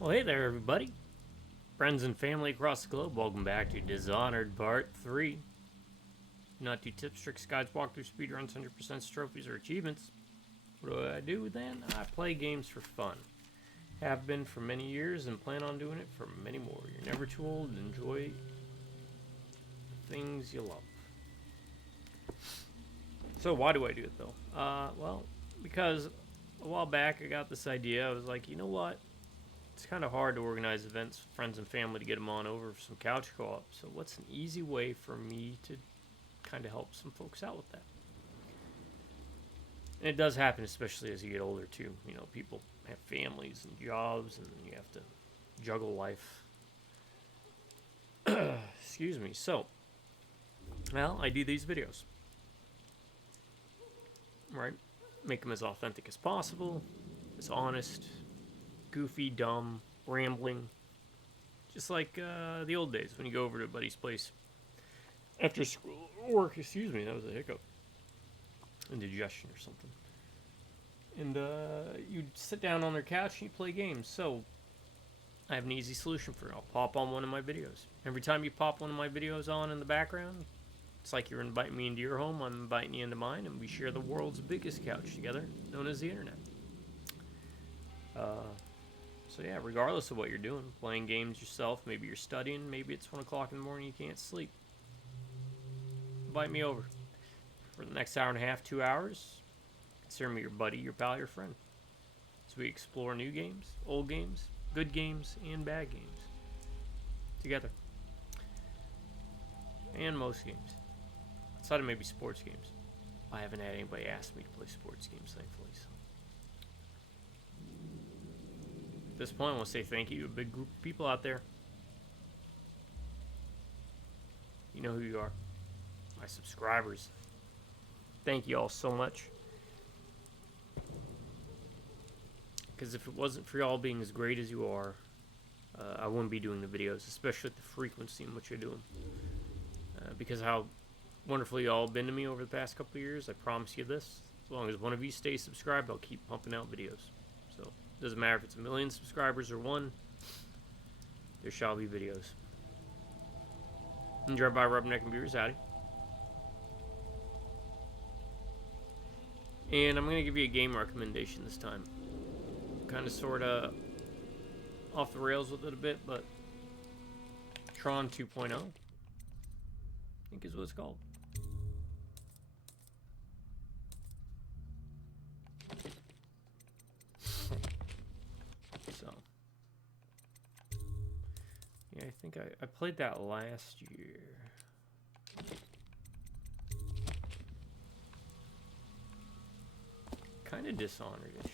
Well, hey there, everybody. Friends and family across the globe, welcome back to Dishonored Part 3. Not do tips, tricks, guides, walkthroughs, speedruns, 100% trophies, or achievements. What do I do then? I play games for fun. Have been for many years and plan on doing it for many more. You're never too old to enjoy the things you love. So why do I do it though? Well, because a while back I got this idea. I was like, you know what? It's kind of hard to organize events with friends and family to get them on over for some couch co-op. So what's an easy way for me to kind of help some folks out with that? And it does happen, especially as you get older too. You know, people have families and jobs, and you have to juggle life. Excuse me. So, well, I do these videos, right? Make them as authentic as possible, as honest, goofy, dumb, rambling, just like the old days when you go over to a buddy's place after school or work. Excuse me, that was a hiccup, indigestion or something. And you'd sit down on their couch and you play games. So I have an easy solution for it. I'll pop on one of my videos. Every time you pop one of my videos on in the background, it's like you're inviting me into your home, I'm inviting you into mine, and we share the world's biggest couch together, known as the internet. So yeah, regardless of what you're doing, playing games yourself, maybe you're studying, maybe it's 1 o'clock in the morning, you can't sleep, invite me over. For the next hour and a half, 2 hours, consider me your buddy, your pal, your friend. As we explore new games, old games, good games, and bad games. Together. And most games. Outside of maybe sports games. I haven't had anybody ask me to play sports games, thankfully, so. At this point, I want to say thank you to a big group of people out there. You know who you are. My subscribers. Thank you all so much. Because if it wasn't for y'all being as great as you are, I wouldn't be doing the videos, especially at the frequency in which I do them. Because how wonderful y'all have been to me over the past couple of years, I promise you this. As long as one of you stays subscribed, I'll keep pumping out videos. So, it doesn't matter if it's 1 million subscribers or 1, there shall be videos. And drive by Rubberneck and Beers, howdy. And I'm going to give you a game recommendation this time. Kind of sort of off the rails with it a bit, but Tron 2.0, I think is what it's called. So, yeah, I think I played that last year. Kind of Dishonored-ish.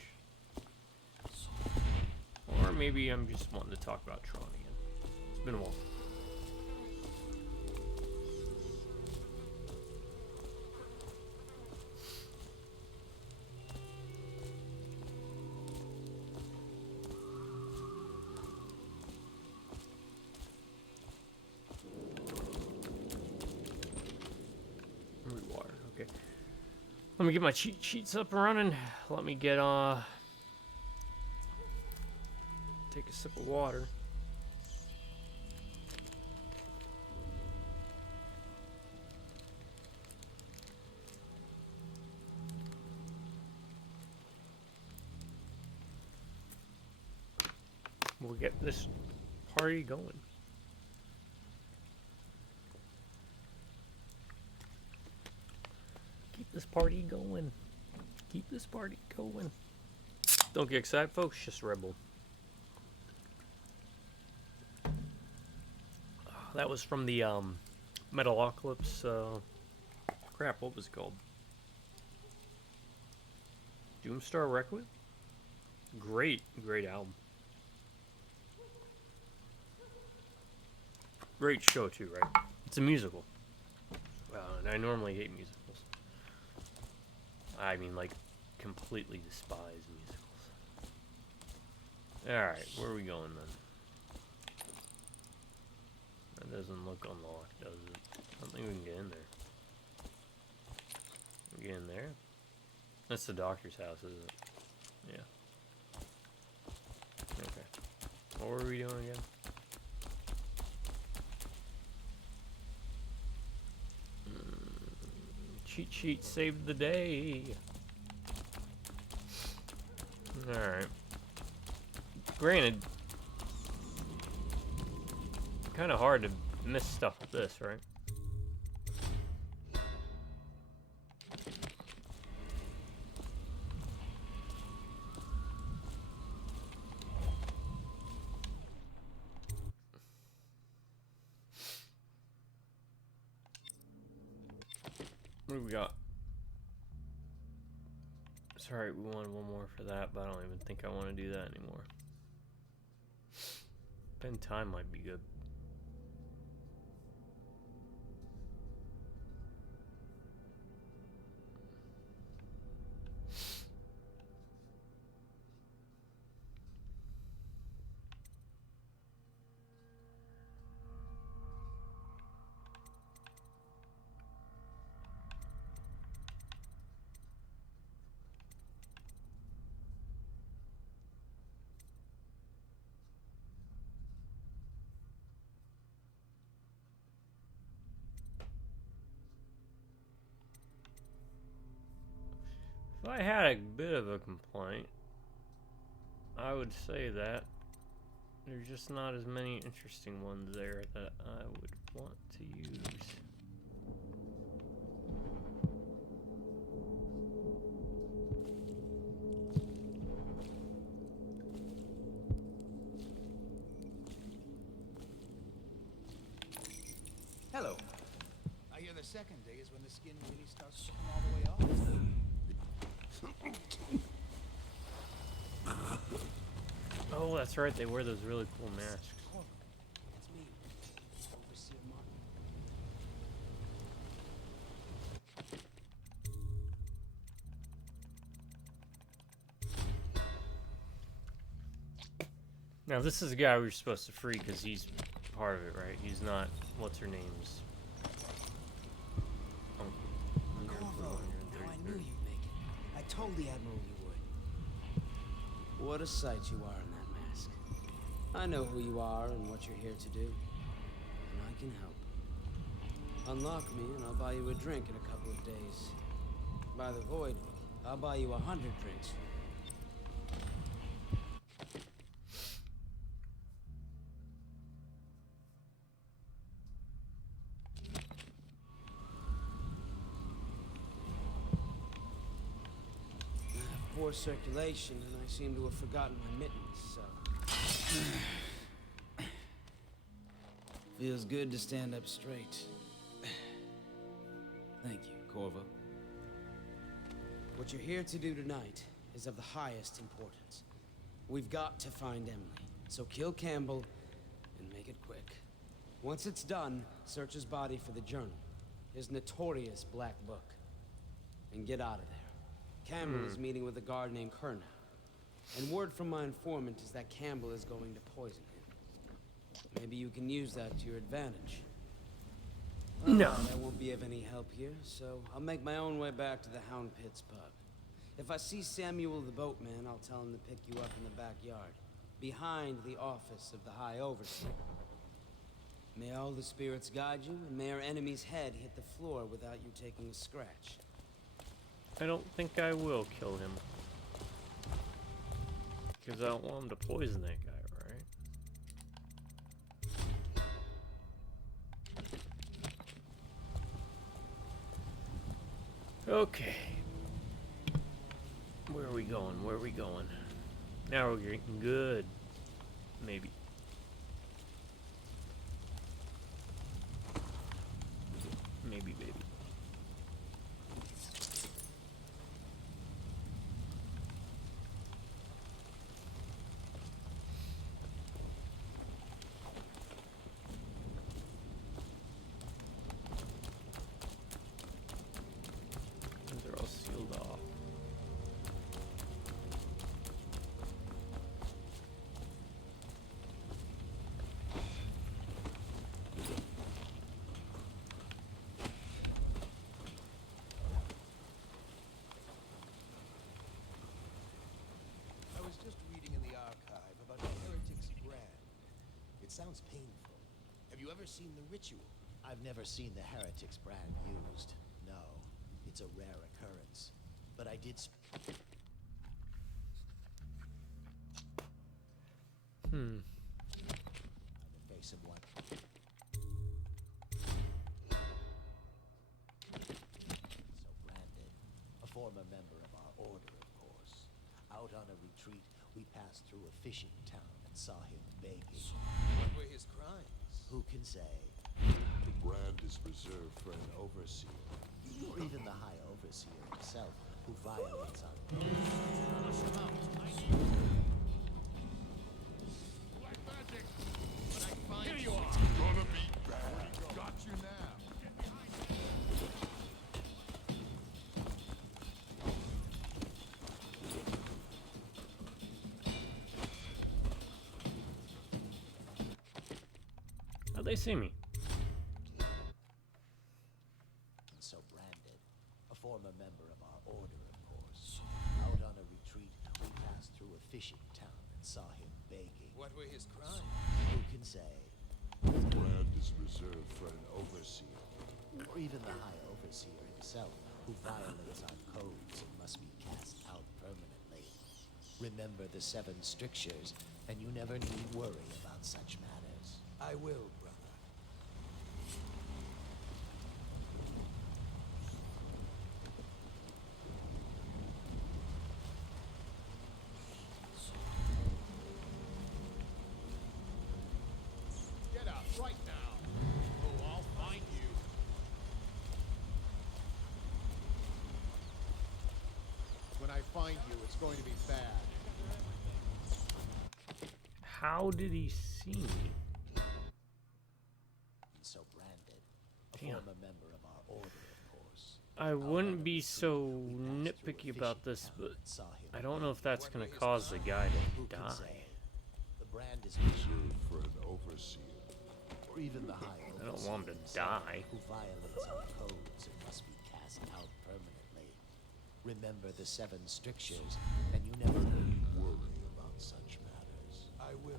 Or maybe I'm just wanting to talk about Tron again. It's been a while. Water, okay. Let me get my cheat sheets up and running. Let me get take a sip of water. We'll get this party going. Keep this party going. Keep this party going. Don't get excited, folks. Just Red Bull. That was from the Metalocalypse. Crap, what was it called? Doomstar Requiem? Great album. Great show too, right? It's a musical. And I normally hate musicals. I mean, like, completely despise musicals. Alright, where are we going then? That doesn't look unlocked, does it? I don't think we can get in there. Can we get in there? That's the doctor's house, isn't it? Yeah. Okay. cheat sheet saved the day. Alright. Granted, kind of hard to miss stuff with this, right? What do we got? Sorry, we wanted one more for that, but I don't even think I want to do that anymore. Spend time might be good. If I had a bit of a complaint, I would say that there's just not as many interesting ones there that I would want to use. Hello. I hear the second day is when the skin really starts to come all the way off. Oh, that's right. They wear those really cool masks. It's me, Overseer Martin. Now, this is the guy we were supposed to free because he's part of it, right? He's not, what's her name's? Corvo, now I knew you'd make it. I told the Admiral you would. What a sight you are in that mask. I know who you are and what you're here to do. And I can help. Unlock me and I'll buy you a drink in a couple of days. By the void, I'll buy you 100 drinks. Poor circulation, and I seem to have forgotten my mittens, so... Feels good to stand up straight. Thank you, Corvo. What you're here to do tonight is of the highest importance. We've got to find Emily, so kill Campbell and make it quick. Once it's done, search his body for the journal, his notorious black book, and get out of there. Campbell is meeting with a guard named Kernow. And word from my informant is that Campbell is going to poison him. Maybe you can use that to your advantage. Well, No. I won't be of any help here, so I'll make my own way back to the Hound Pits pub. If I see Samuel the boatman, I'll tell him to pick you up in the backyard, behind the office of the High Overseer. May all the spirits guide you, and may our enemy's head hit the floor without you taking a scratch. I don't think I will kill him. Because I don't want him to poison that guy, right? Okay. Where are we going? Where are we going? Now we're getting good. Maybe. Maybe, baby. They're all sealed off. I was just reading in the archive about the heretic's brand. It sounds painful. Have you ever seen the ritual? I've never seen the heretic's brand used. No. It It's a rare occurrence, but I did Hmm. the face of one. So Brandon, a former member of our order, of course. Out on a retreat, we passed through a fishing town and saw him begging. What were his crimes? Who can say? The brand is reserved for an overseer. Or even the High Overseer himself, who violates our Black magic! When I find Here you are! Gonna be bad. Got you now. How'd they see me? And so Brandon, a former member of our order, of course. Out on a retreat, we passed through a fishing town and saw him begging. What were his crimes? Who can say? The brand is reserved for an overseer. Or even the High Overseer himself, who violates our codes and must be cast out permanently. Remember the 7 strictures, and you never need worry about such matters. I will, brother. Get out right now! Oh, I'll find you. When I find you, it's going to be bad. How did he see me? And so Brandon, a Damn. former member of our order, of course. I wouldn't be so We passed through a nitpicky about fishing this, town but and saw him I don't know if that's What gonna were his cause the crimes? guy Who to can die. say? The brand is Reserved for an overseer. or even the High I don't Overseer want him to himself, die. who violates our codes and must be cast out permanently. Remember the 7 strictures, and you never need worry about such matters. I will.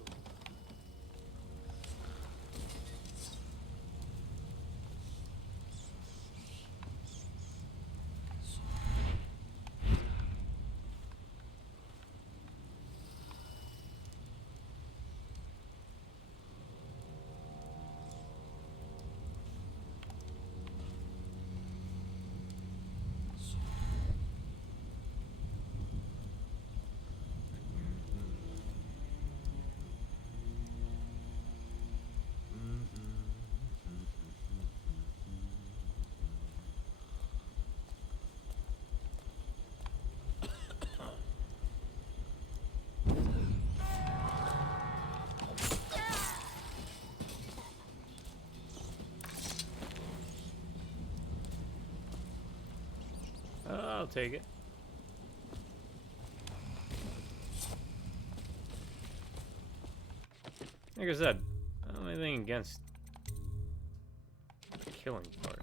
I'll take it. Like I said, I don't have anything against the killing part.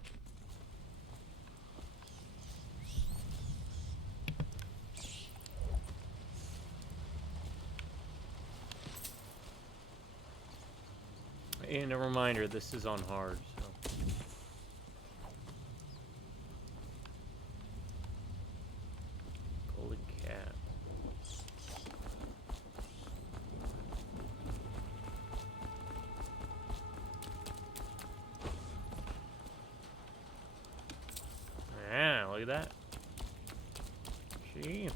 And a reminder, this is on hard, so. Golden cat. Yeah, look at that. Gee.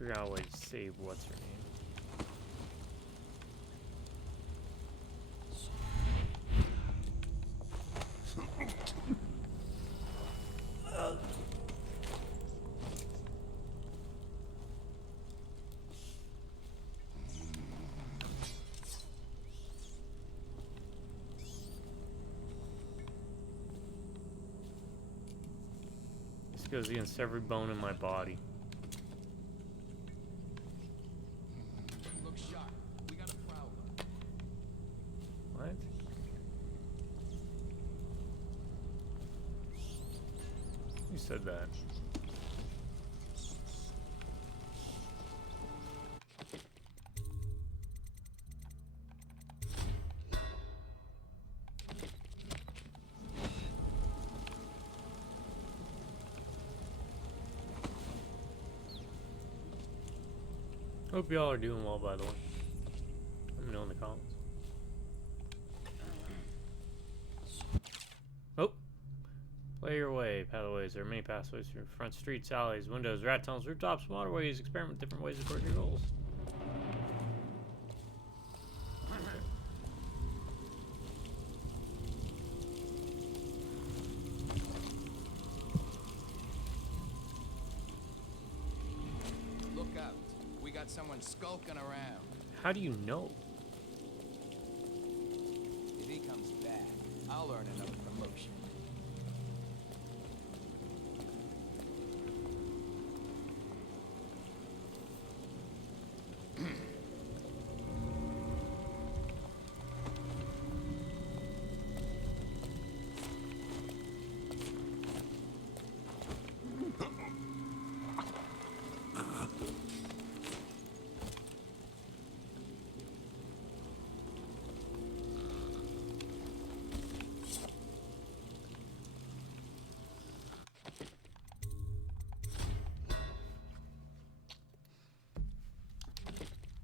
Figure out a way to save what's her name. This goes against every bone in my body. Look sharp. We got a prowler. What? Who said that? Hope y'all are doing well, by the way. Let me know in the comments. Oh! Play your way, pathways. There are many pathways through front streets, alleys, windows, rat tunnels, rooftops, waterways. Experiment with different ways according to your goals. Look out. We got someone skulking around. How do you know? If he comes back, I'll earn another promotion.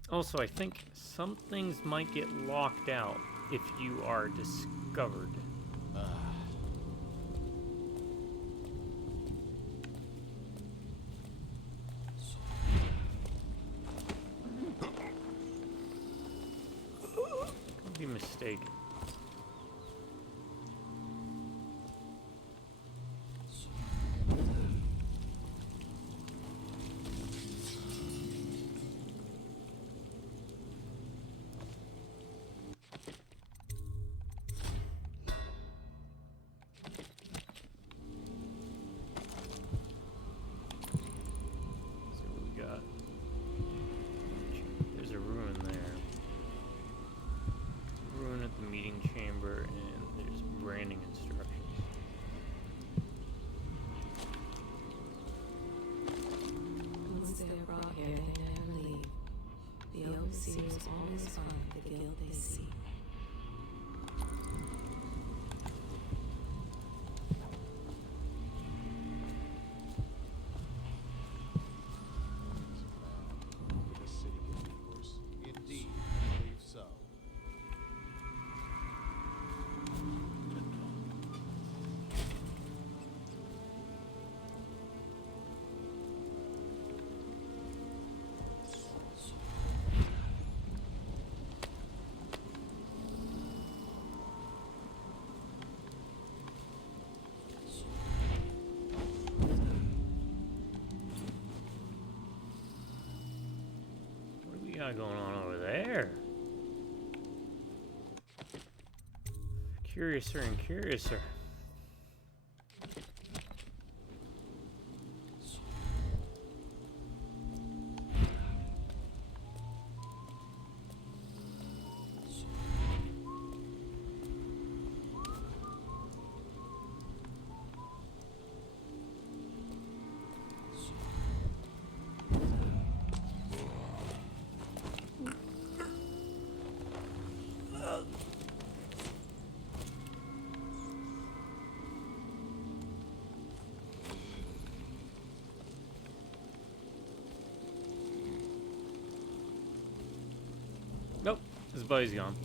Also, I think some things might get locked out if you are discovered. Could be mistaken. Overseers always find the guilt they seek. The city could be worse. Indeed, I believe so. What do we got going on over there? Curiouser and curiouser. Nope, his buddy's gone.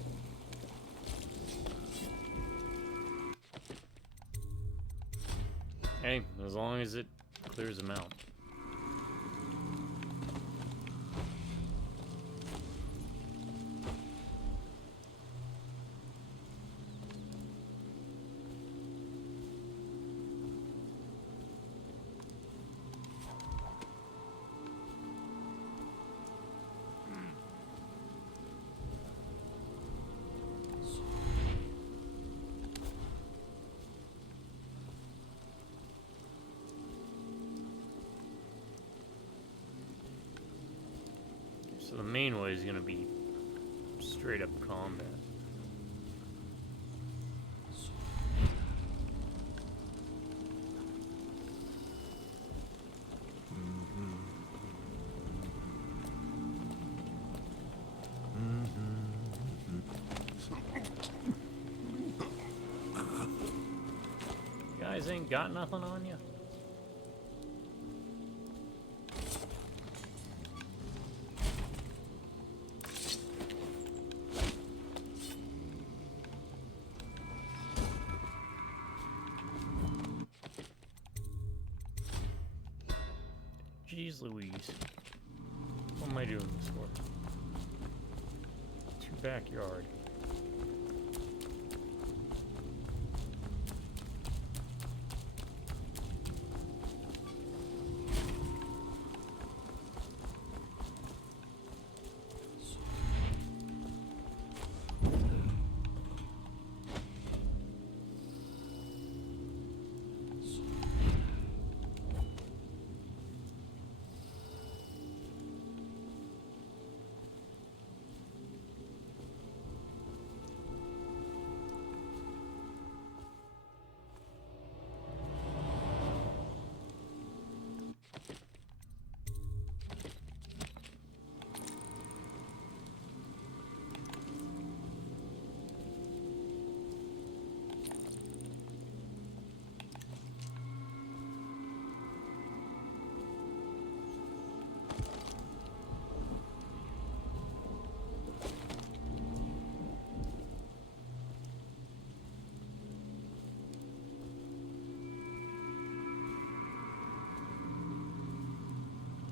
Hey, as long as it clears him out. So the main way is going to be straight up combat. Guys ain't got nothing on you. Jeez Louise. What am I doing this for? Two backyard.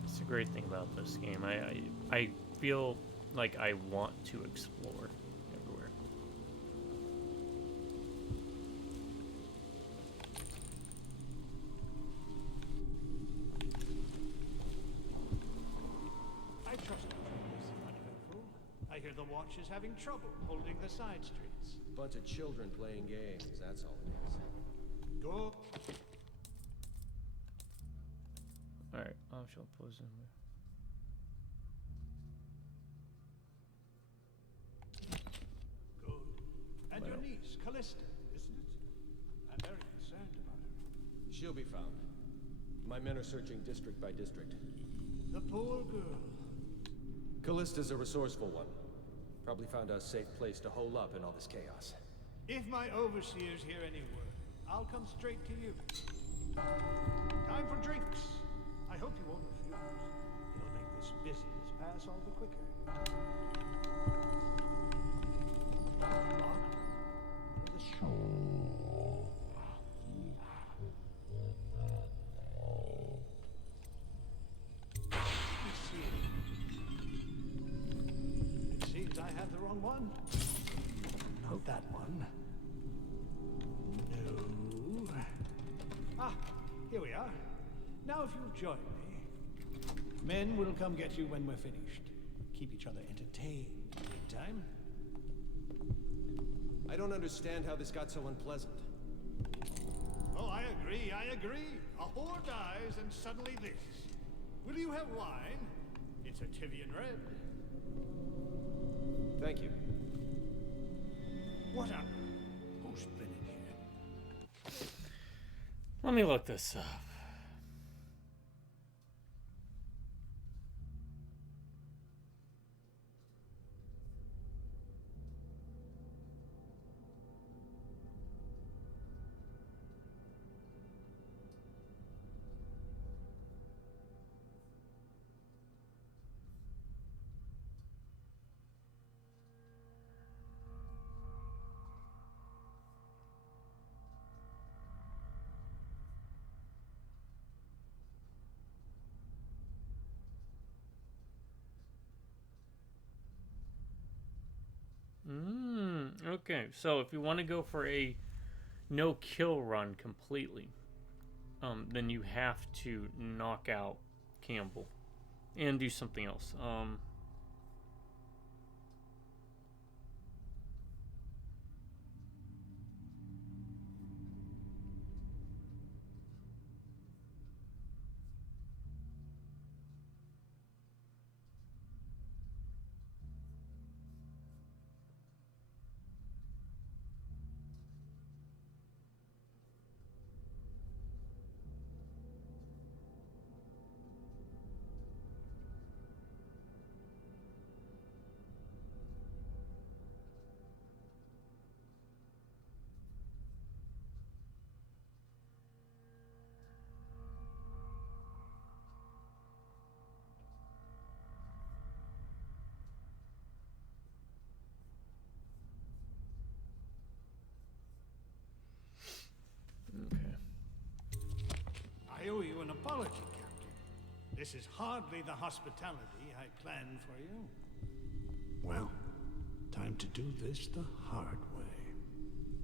That's the great thing about this game. I feel like I want to explore everywhere. I trust the troops, uneventful. I hear the watch is having trouble holding the side streets. Bunch of children playing games, that's all it is. Go. Alright, I shall pose in there. Good. And your niece, Callista, isn't it? I'm very concerned about her. She'll be found. My men are searching district by district. The poor girl. Callista's a resourceful one. Probably found a safe place to hole up in all this chaos. If my overseers hear any word, I'll come straight to you. Time for drinks. I hope you won't refuse. It'll make this business pass all the quicker. Locked? With a Let me see. It seems I have the wrong one. Not that one. No. Ah, here we are. Now if you'll join me. Men will come get you when we're finished. Keep each other entertained. Meantime. I don't understand how this got so unpleasant. Oh, I agree, I agree. A whore dies and suddenly this. Will you have wine? It's a Tivian red. Thank you. What up? Who's been in here? Let me look this up. Okay, so if you want to go for a no-kill run completely, then you have to knock out Campbell and do something else. apology, Captain. This is hardly the hospitality I planned for you. Well, time to do this the hard way.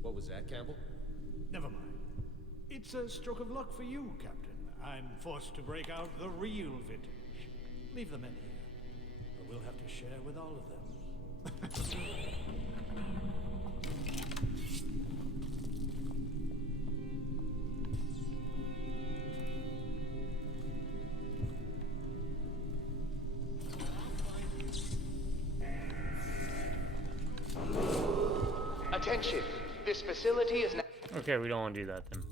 What was that, Campbell? Never mind. It's a stroke of luck for you, Captain. I'm forced to break out the real vintage. Leave them in here, or we'll have to share with all of them. Attention! This facility is now. Okay, we don't want to do that then.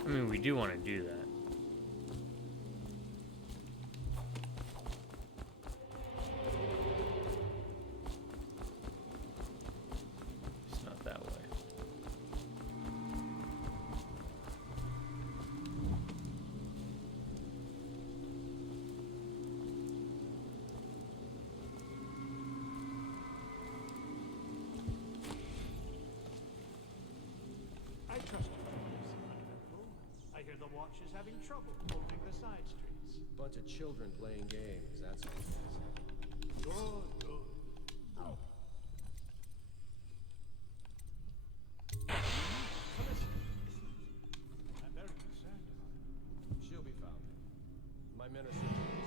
I mean, we do want to do that. It's not that way. I trust you, Uneventful. I hear the watch is having trouble holding the side streets. Bunch of children playing games, that's what it is. Good, good. Callista, I'm very concerned about her. She'll be found. My men are searching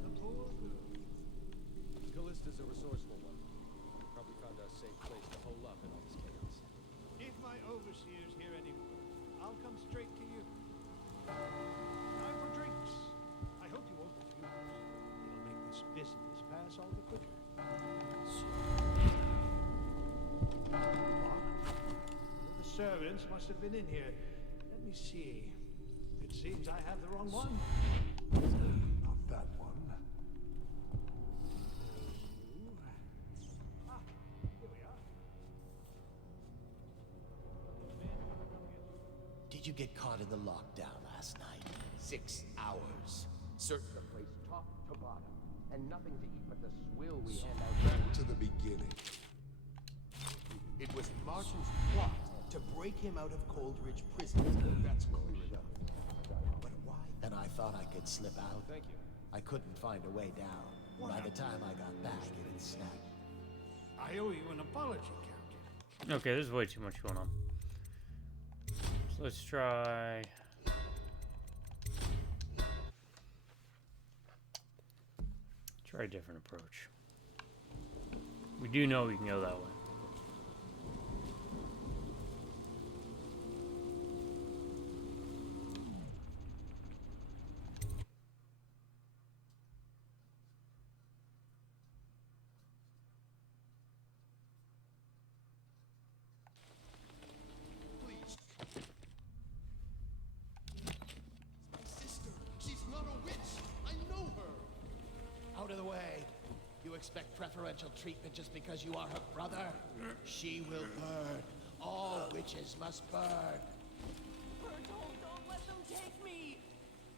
The poor girl. Callista's a resourceful one. Probably found a safe place to hole up in all this chaos. If my overseers hear any word, I'll come straight to you. Time for drinks. I hope you won't refuse. It'll make this business pass all the quicker. One of the servants must have been in here. Let me see. It seems I have the wrong one. Not that one. No. Ah, here we are. Did you get caught in the lockdown last night? 6 hours. Searched the place top to bottom. And nothing to eat but the swill we hand out. Back to the beginning. It was Martin's plot to break him out of Coldridge Prison. That's clear enough. But why? And I thought I could slip out. Thank you. I couldn't find a way down. By the time I got back, it had snapped. I owe you an apology, Captain. Okay, there's way too much going on. So let's try. Try a different approach. We do know we can go that way. Please. My sister. She's not a witch. I know her. Out of the way. You expect preferential treatment just because you are her brother? She will burn. All witches must burn. Don't let them take me!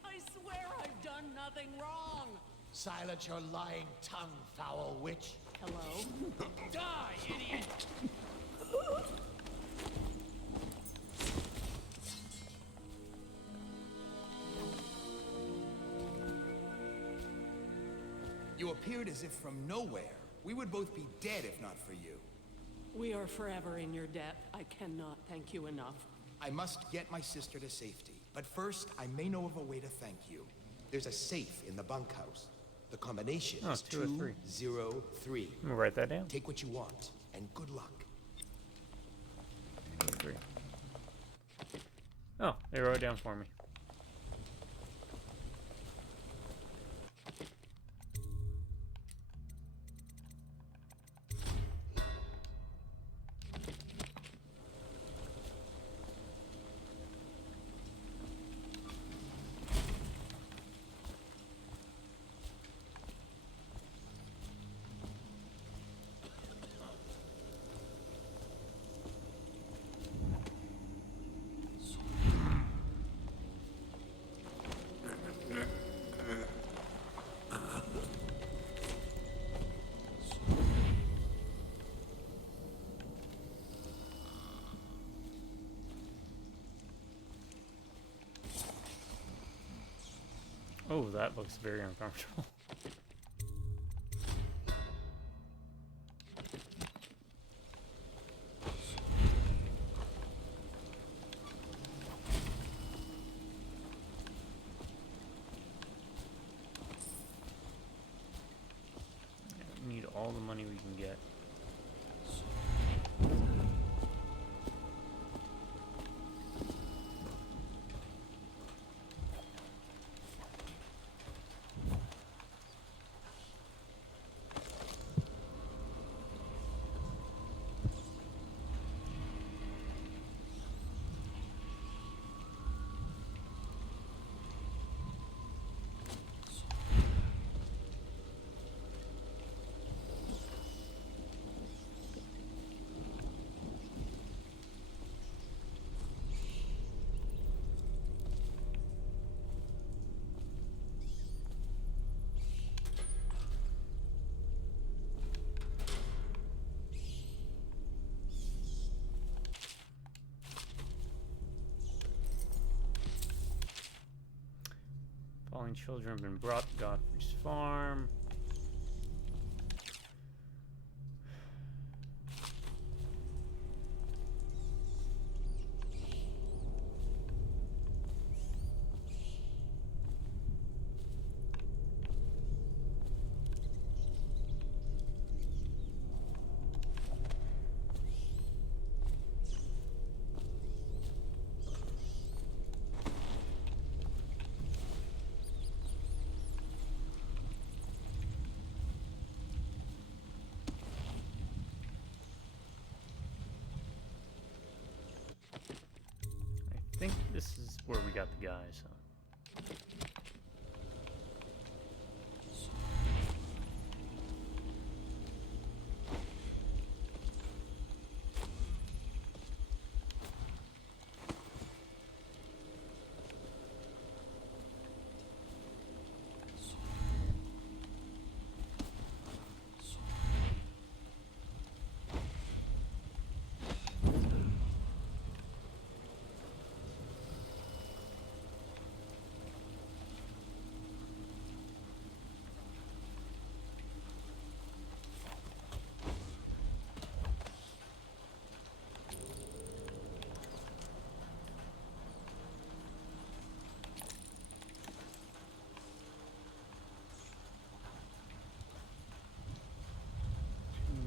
I swear I've done nothing wrong! Silence your lying tongue, foul witch. Hello? Die, idiot! You appeared as if from nowhere. We would both be dead if not for you. We are forever in your debt. I cannot thank you enough. I must get my sister to safety. But first, I may know of a way to thank you. There's a safe in the bunkhouse. The combination Oh, is 203. 203. I'm gonna write that down. Take what you want, and good luck. 3. Oh, they wrote it down for me. Oh, that looks very uncomfortable. We need all the money we can get. Fallen children have been brought to Godfrey's farm. I think this is where we got the guys. So.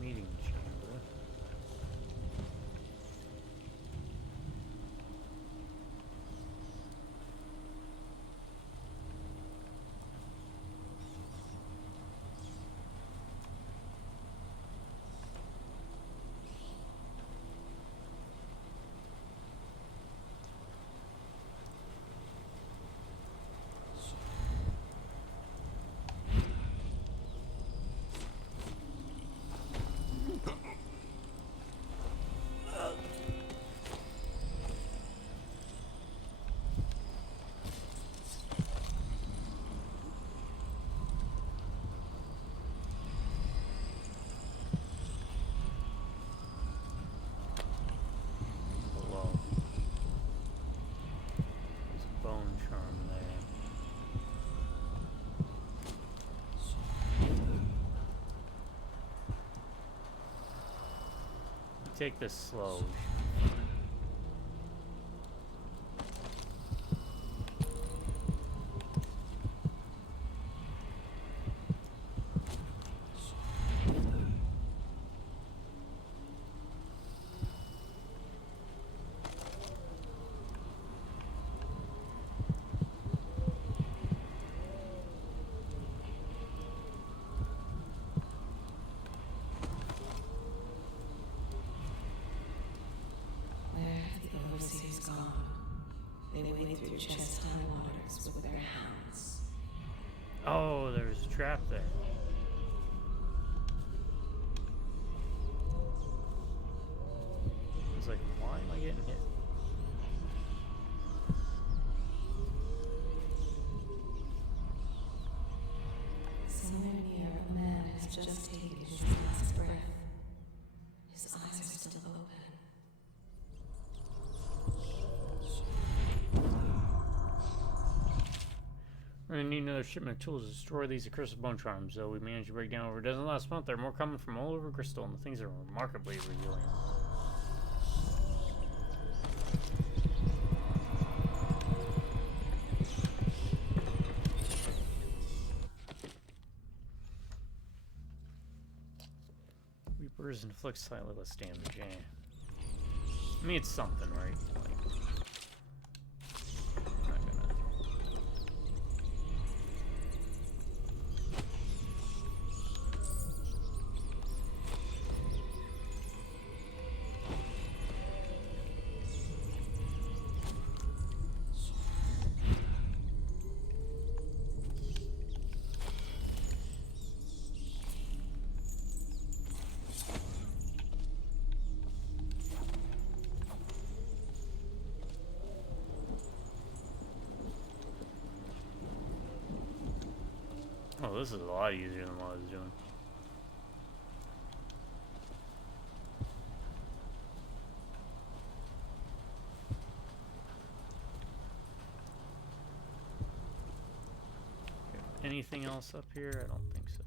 Meeting chamber. Below. There's a bone charm there. Take this slow. Overseas gone. They wade through chest-high waters with their hounds. Oh, there's a trap there. I was like, why am I getting hit? Somewhere near, a man has just taken his last breath. His eyes are still open. We're gonna need another shipment of tools to destroy these accursed bone charms, though we managed to break down over a dozen last month. There are more coming from all over Crystal, and the things are remarkably resilient. Reapers inflict slightly less damage, yeah. I mean, it's something, right? Like, not gonna... Oh, this is a lot easier than what I was doing. Okay, anything else up here? I don't think so.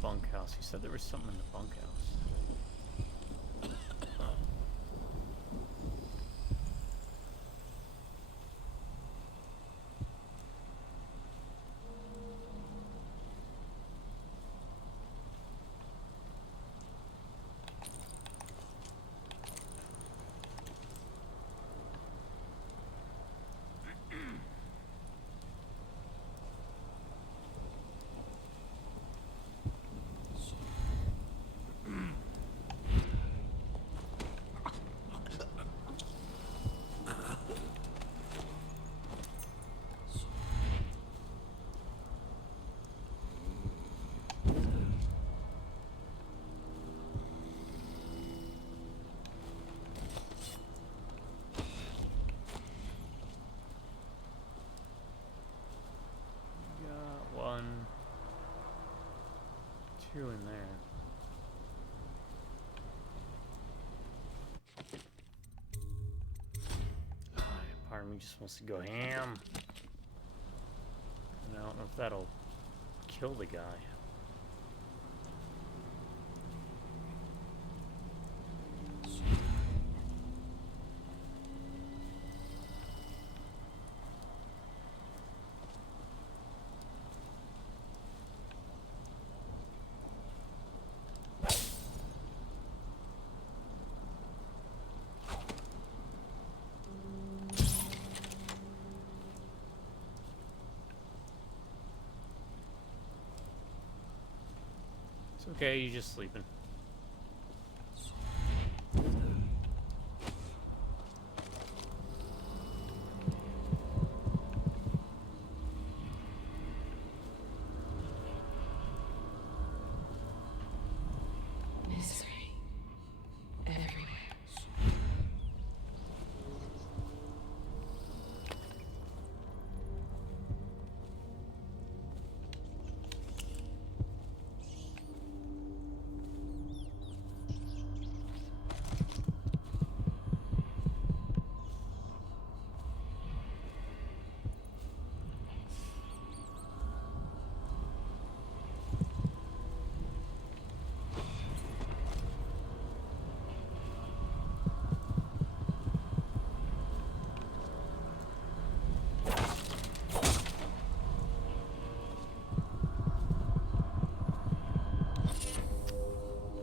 Bunkhouse. You said there was something in the bunkhouse. One, two in there. Part of me just wants to go ham. And I don't know if that'll kill the guy. It's okay, you're just sleeping. Misery everywhere.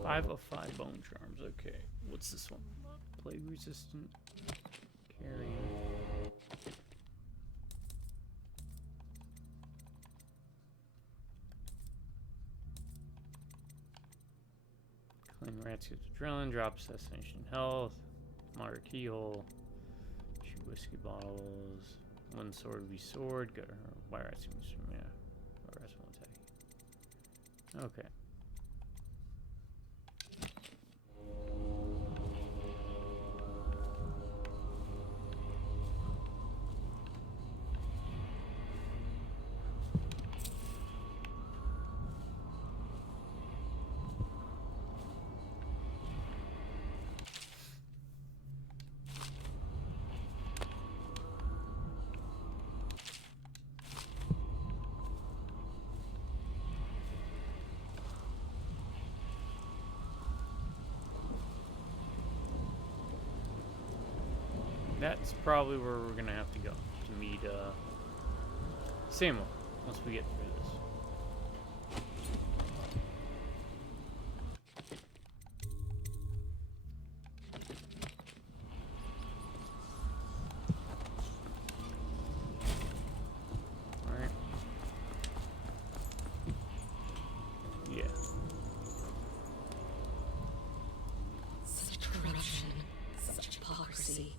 Five of 5 bone charms. Okay, what's this one? Plague resistant. Carrion. Clean rats get adrenaline. Drop assassination health. Moderate keyhole. 2 whiskey bottles. 1 sword v sword. Got her. Why rats? Yeah. Why rats won't attack. Okay. That's probably where we're gonna have to go to meet Samuel once we get through this. Alright. Yeah. Such corruption, such hypocrisy.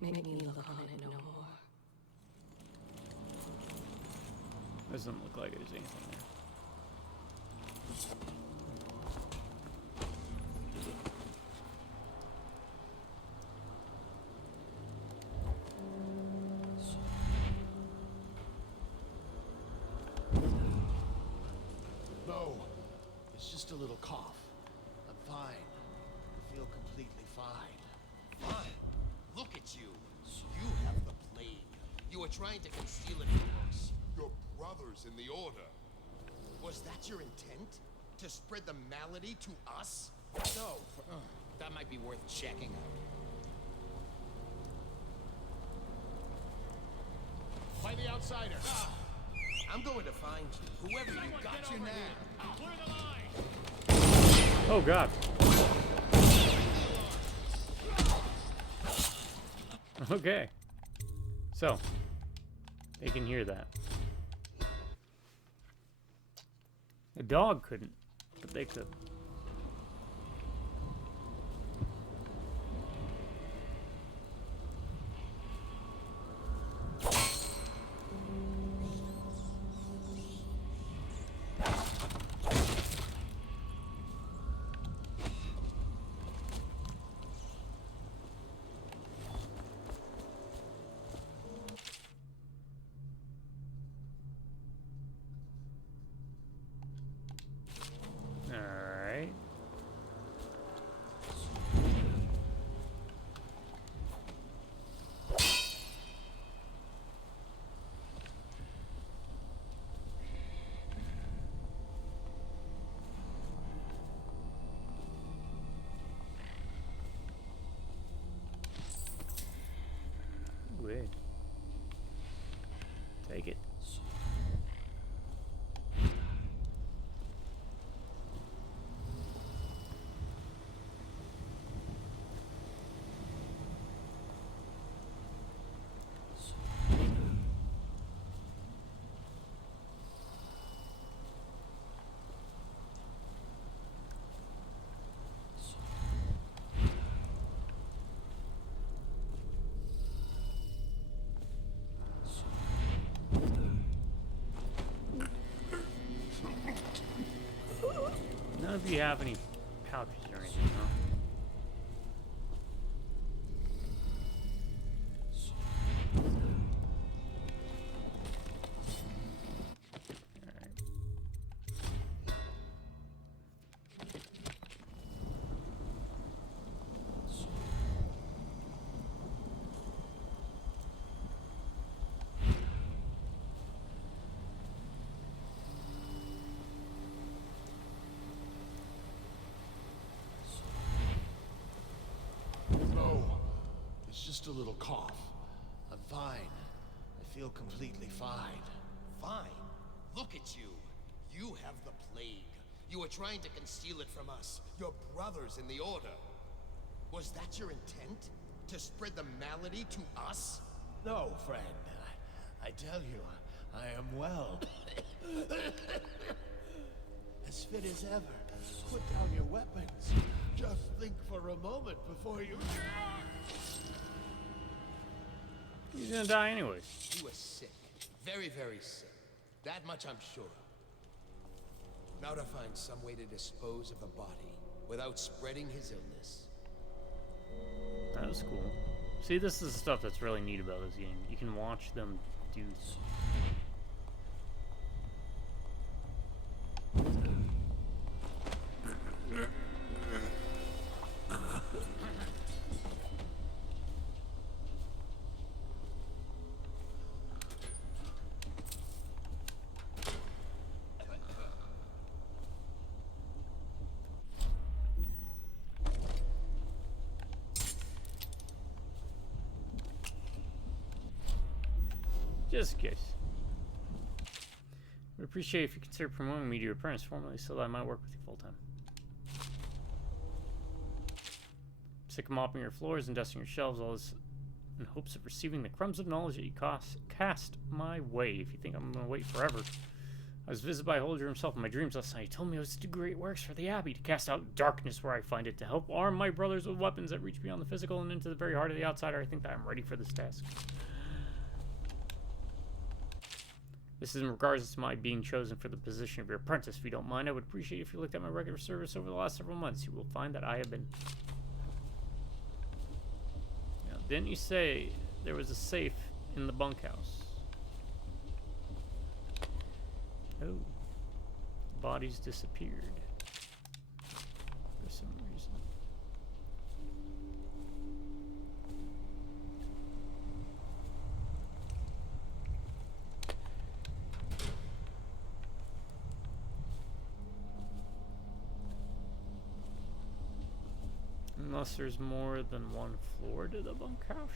Make me look on it no more. Doesn't look like there's anything there. No, it's just a little cough. I'm fine. I feel completely fine. Fine. Look at you. You have the plague. You are trying to conceal it from us. Your brothers in the Order. Was that your intent? To spread the malady to us? No, that might be worth checking out. Play the outsider. I'm going to find you. Whoever you got you now. Clear the line! Oh god. Okay. So, they can hear that. The dog couldn't, but they could. Alright. Wait. Take it. None of you have any pouches or anything, huh? Alright. No, it's just a little cough. I'm fine. I feel completely fine. Fine. Look at you. You have the plague. You are trying to conceal it from us. Your brothers in the Order. Was that your intent? To spread the malady to us? No, friend. I tell you, I am well. As fit as ever. Put down your weapons. Just think for a moment before you... He's gonna die anyways. He was sick. Very, very sick. That much I'm sure of. Now to find some way to dispose of the body without spreading his illness. That was cool. See, this is the stuff that's really neat about this game. You can watch them do stuff. Just in case. Would appreciate if you consider promoting me to your apprentice formally so that I might work with you full time. Sick of mopping your floors and dusting your shelves, all this in hopes of receiving the crumbs of knowledge that you cast my way. If you think I'm going to wait forever. I was visited by a Holger himself in my dreams last night. He told me I was to do great works for the Abbey, to cast out darkness where I find it, to help arm my brothers with weapons that reach beyond the physical and into the very heart of the outsider. I think that I'm ready for this task. This is in regards to my being chosen for the position of your apprentice. If you don't mind, I would appreciate if you looked at my regular service over the last several months. You will find that I have been... Now, didn't you say there was a safe in the bunkhouse? Oh. Bodies disappeared. For some reason. Unless there's more than one floor to the bunkhouse.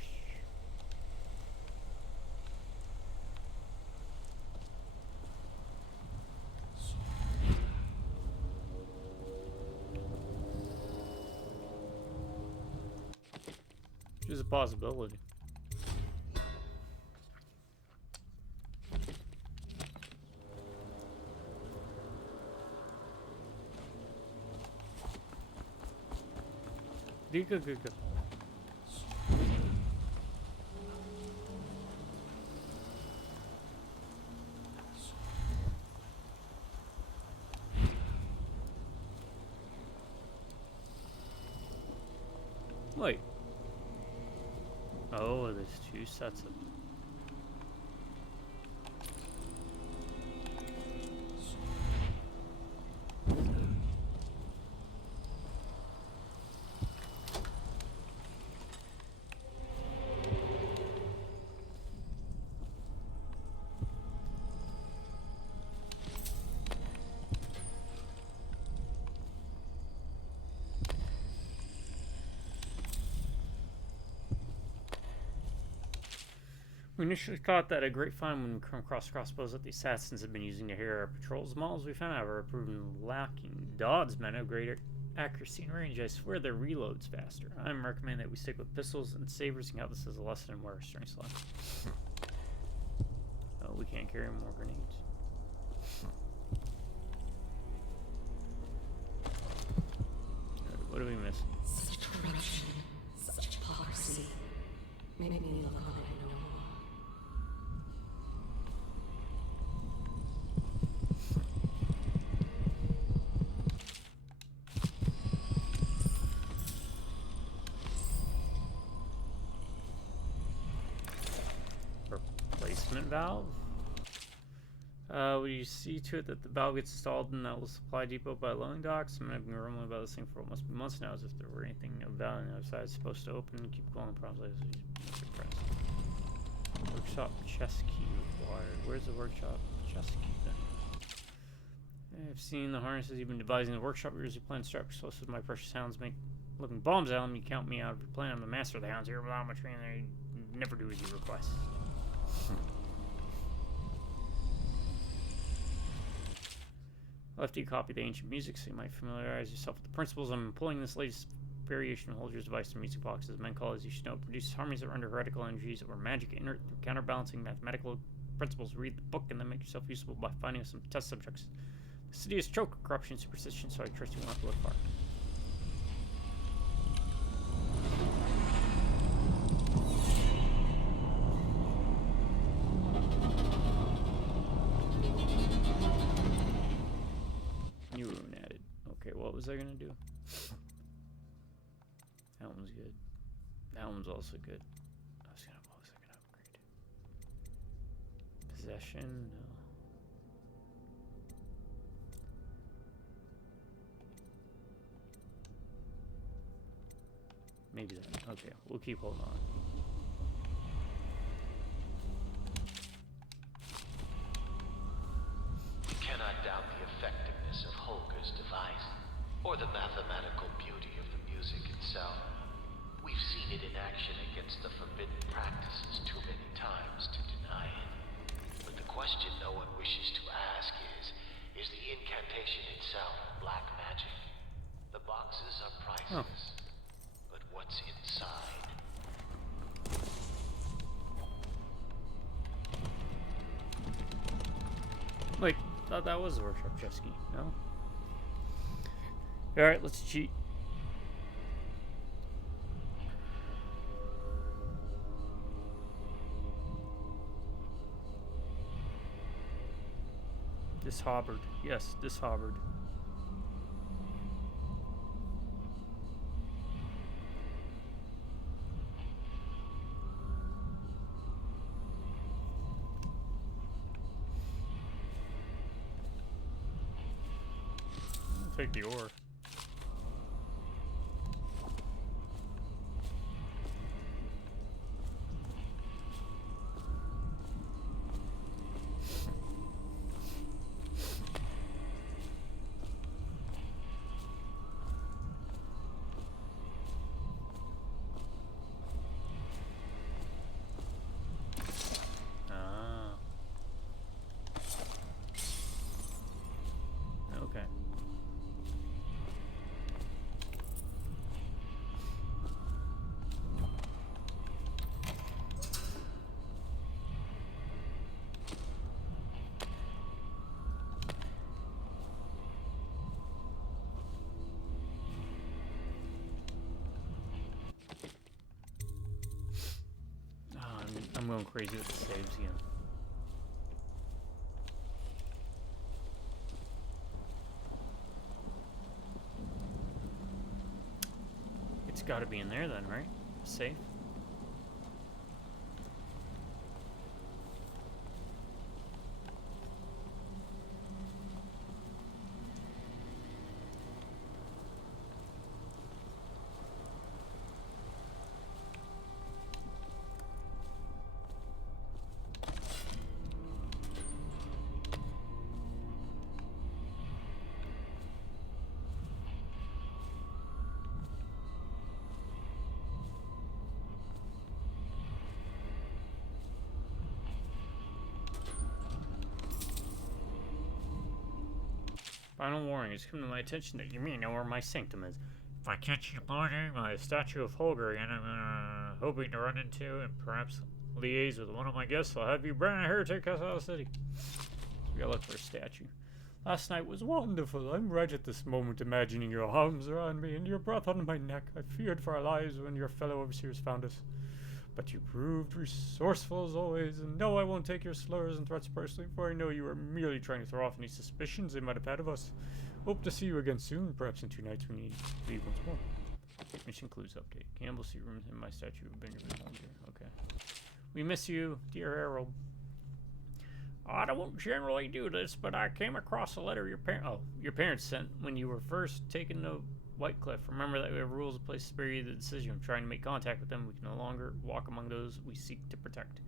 There's a possibility. Go. Wait. Oh, there's two sets of... We initially thought that a great find when we come across crossbows that the assassins have been using to harry our patrols. The models we found, however, are proven lacking. Dodd's men have greater accuracy and range. I swear their reloads faster. I'm recommending that we stick with pistols and sabers and count this as a lesson in where our strengths lie. Oh, we can't carry more grenades. What are we missing? Such corruption, such hypocrisy. Make me look on it no more. Replacement valve? Will you see to it that the valve gets installed in that little supply depot by loading docks? I'm been rumbling about this thing for almost months now, as if there were anything of value on the other side. It's supposed to open and keep going promptly as you press. Workshop chest key required. Where's the workshop chest key then? I've seen the harnesses you've been devising in the workshop. Yours you plan to strap explosives with my precious hounds, make living bombs out of them. You count me out of your plan. I'm the master of the hounds here. Without my training, I never do as you request. Lefty, copy the ancient music so you might familiarize yourself with the principles. I'm employing this latest variation of Holger's device to music boxes. Men call, as you should know, produces harmonies that render heretical energies or magic inert through counterbalancing mathematical principles. Read the book and then make yourself useful by finding some test subjects. The city is choked with corruption and superstition, so I trust you won't have to look far. What was I gonna do? That one's good. That one's also good. What was I gonna upgrade? Possession? No. Maybe that. Okay, we'll keep holding on. You cannot doubt the effectiveness of Holger's device, or the mathematical beauty of the music itself. We've seen it in action against the forbidden practices too many times to deny it. question no one wishes to ask is the incantation itself black magic? The boxes are priceless, but what's inside? Wait, thought that was the workshop jet ski. No. All right, let's cheat. Dishonored. Yes, Dishonored. I'll take the ore. Okay. I'm going crazy with the saves again. It's got to be in there then, right? Safe. Final warning, it's come to my attention that you may know where my sanctum is. If I catch you loitering by a statue of Holger again, I'm hoping to run into and perhaps liaise with one of my guests. I'll have you burn a heretic us out of the city. We gotta look for a statue. Last night was wonderful. I'm right at this moment imagining your arms around me and your breath on my neck. I feared for our lives when your fellow overseers found us. But you proved resourceful as always, and no, I won't take your slurs and threats personally, for I know you are merely trying to throw off any suspicions they might have had of us. Hope to see you again soon, perhaps in 2 nights when you leave once more. Mission clues update. Campbell seat room in my statue of Benjamin Holger. Okay. We miss you, dear Harold. I don't generally do this, but I came across a letter your parents sent when you were first taken to White Cliff. Remember that we have rules in place to spare you the decision of trying to make contact with them. We can no longer walk among those we seek to protect.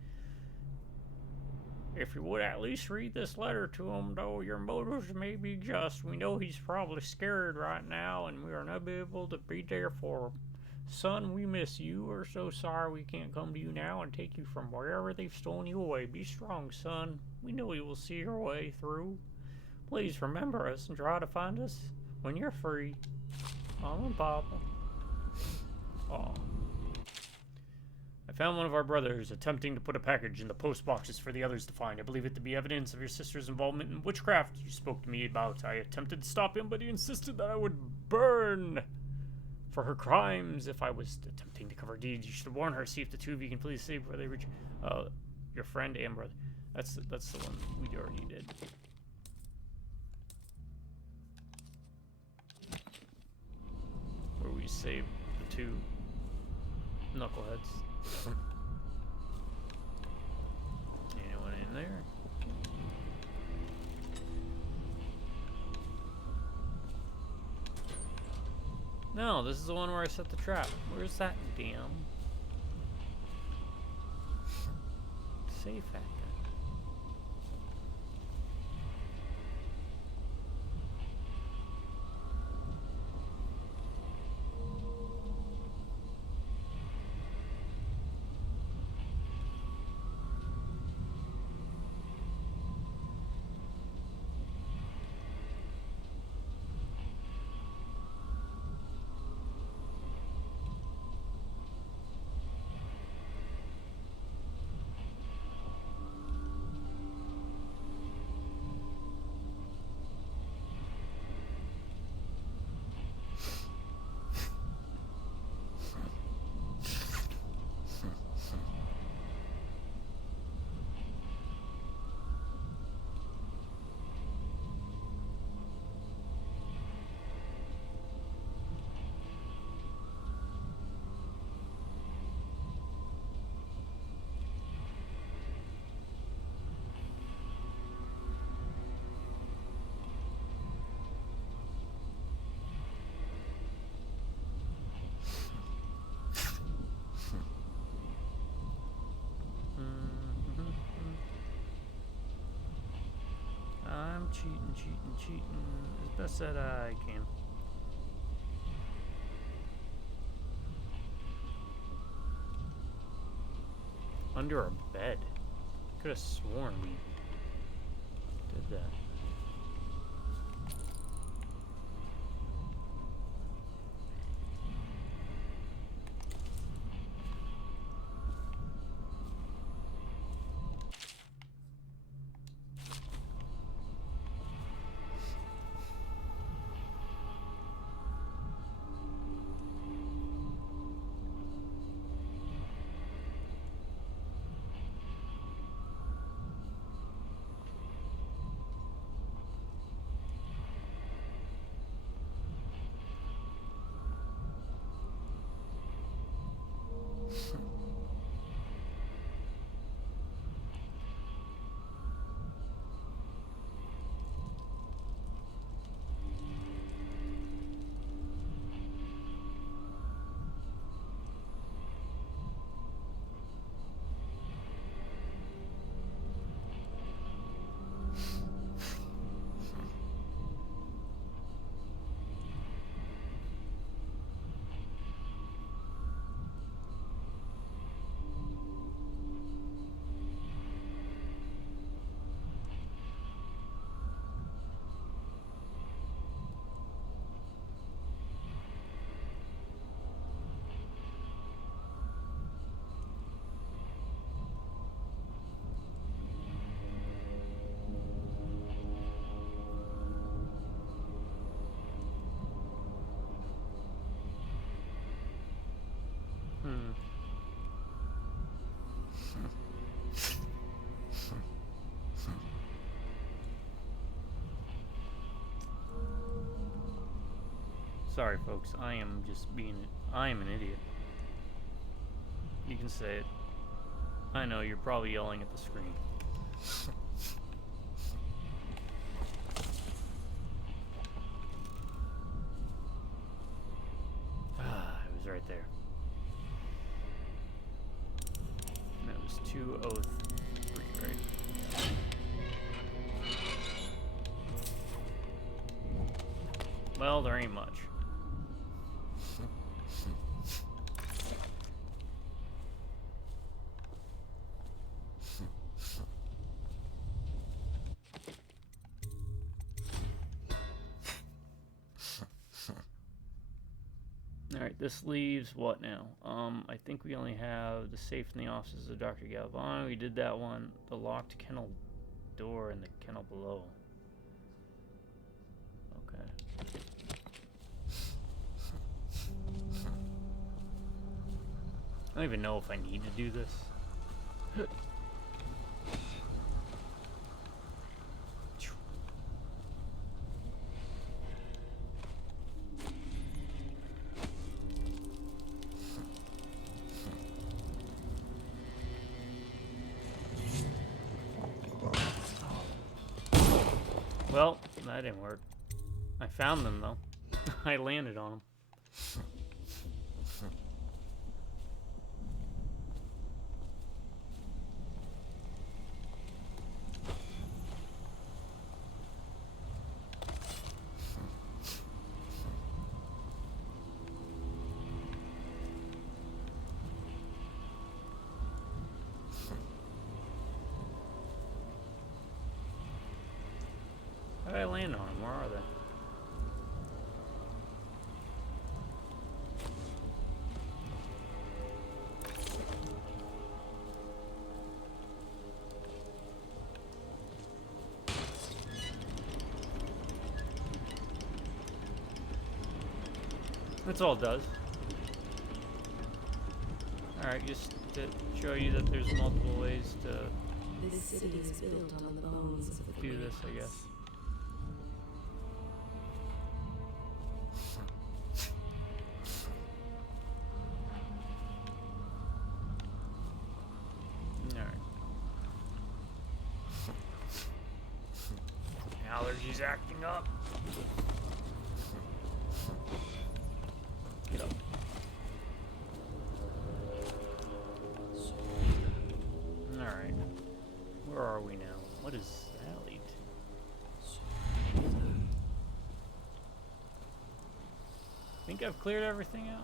If you would at least read this letter to him, though your motives may be just. We know he's probably scared right now, and we are not able to be there for him. Son, we miss you. We're so sorry we can't come to you now and take you from wherever they've stolen you away. Be strong, son. We know you will see your way through. Please remember us and try to find us when you're free. Mom and Papa. Aw. I found one of our brothers attempting to put a package in the post boxes for the others to find. I believe it to be evidence of your sister's involvement in witchcraft you spoke to me about. I attempted to stop him, but he insisted that I would burn for her crimes if I was attempting to cover deeds. You should warn her. See if the two of you can please save where they reach your friend and brother. That's the one we already did. Where we saved the 2 knuckleheads. Anyone in there? No, this is the one where I set the trap. Where's that damn safe at? cheating as best that I can. Under our bed. Could have sworn we did that. Sorry, folks. I am an idiot. You can say it. I know, you're probably yelling at the screen. It was right there. And it was 203, right? Well, there ain't much. Alright, this leaves what now? I think we only have the safe in the offices of Dr. Galvan. We did that one. The locked kennel door and the kennel below. Okay. I don't even know if I need to do this. Well, that didn't work. I found them, though. I landed on them. How did I land on them? Where are they? That's all it does. Alright, just to show you that there's multiple ways to This city is built on the bones of the do great this, I guess. Allergies acting up. Get up. Alright. Where are we now? What is that lead to? think I've cleared everything out.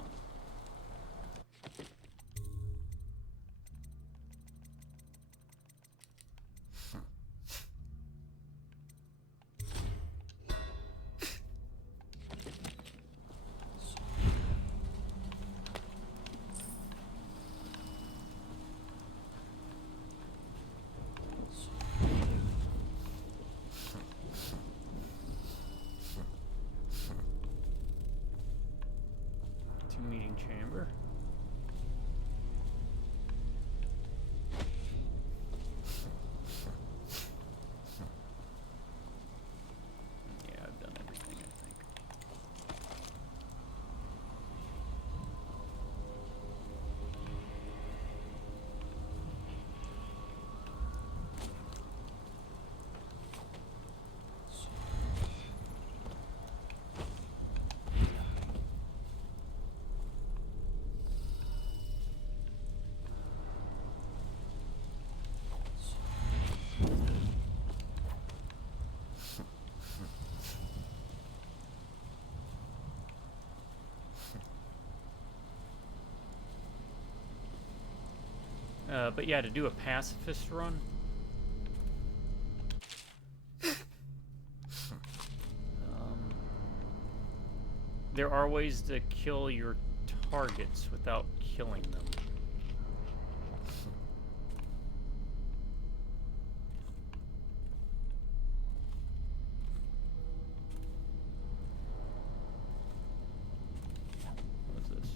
Meeting chamber. Yeah, I've done everything, I think. But yeah, to do a pacifist run, there are ways to kill your targets without killing them. What's this?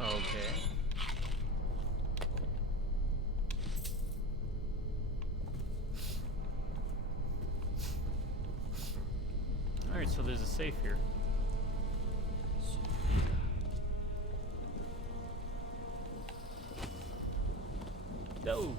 Okay. Alright, so there's a safe here. No!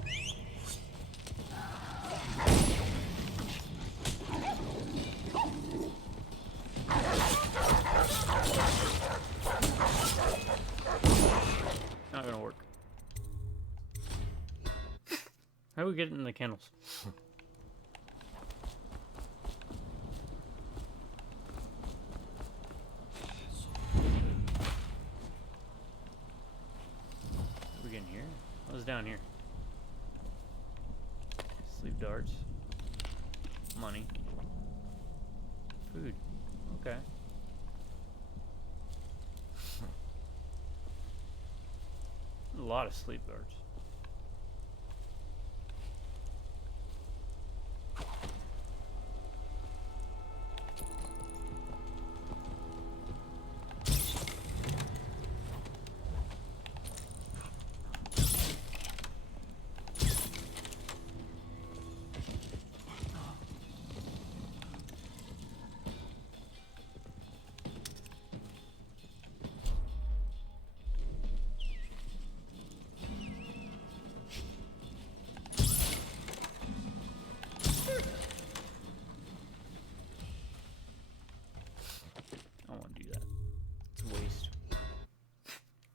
Not gonna work. How do we get in the kennels? Are we getting here? What was down here? Sleep darts. Money. Food. Okay. A lot of sleep darts.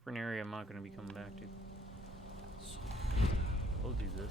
For an area I'm not going to be coming back to. We'll do this.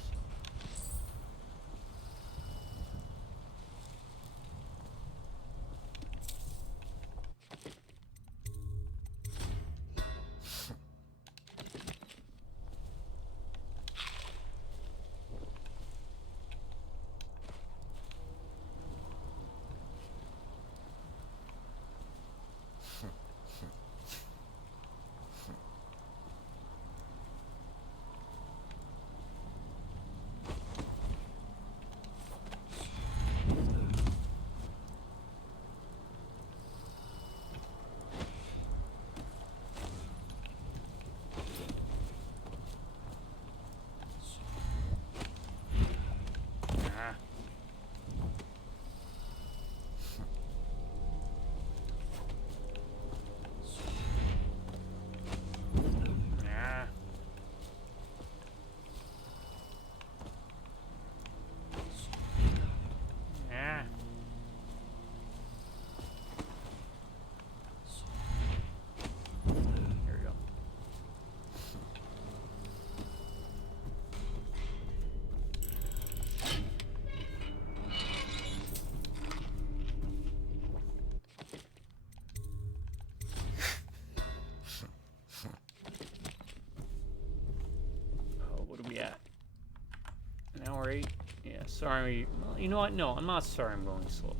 An hour 8? Yeah, sorry. Well, you know what? No, I'm not sorry I'm going slow.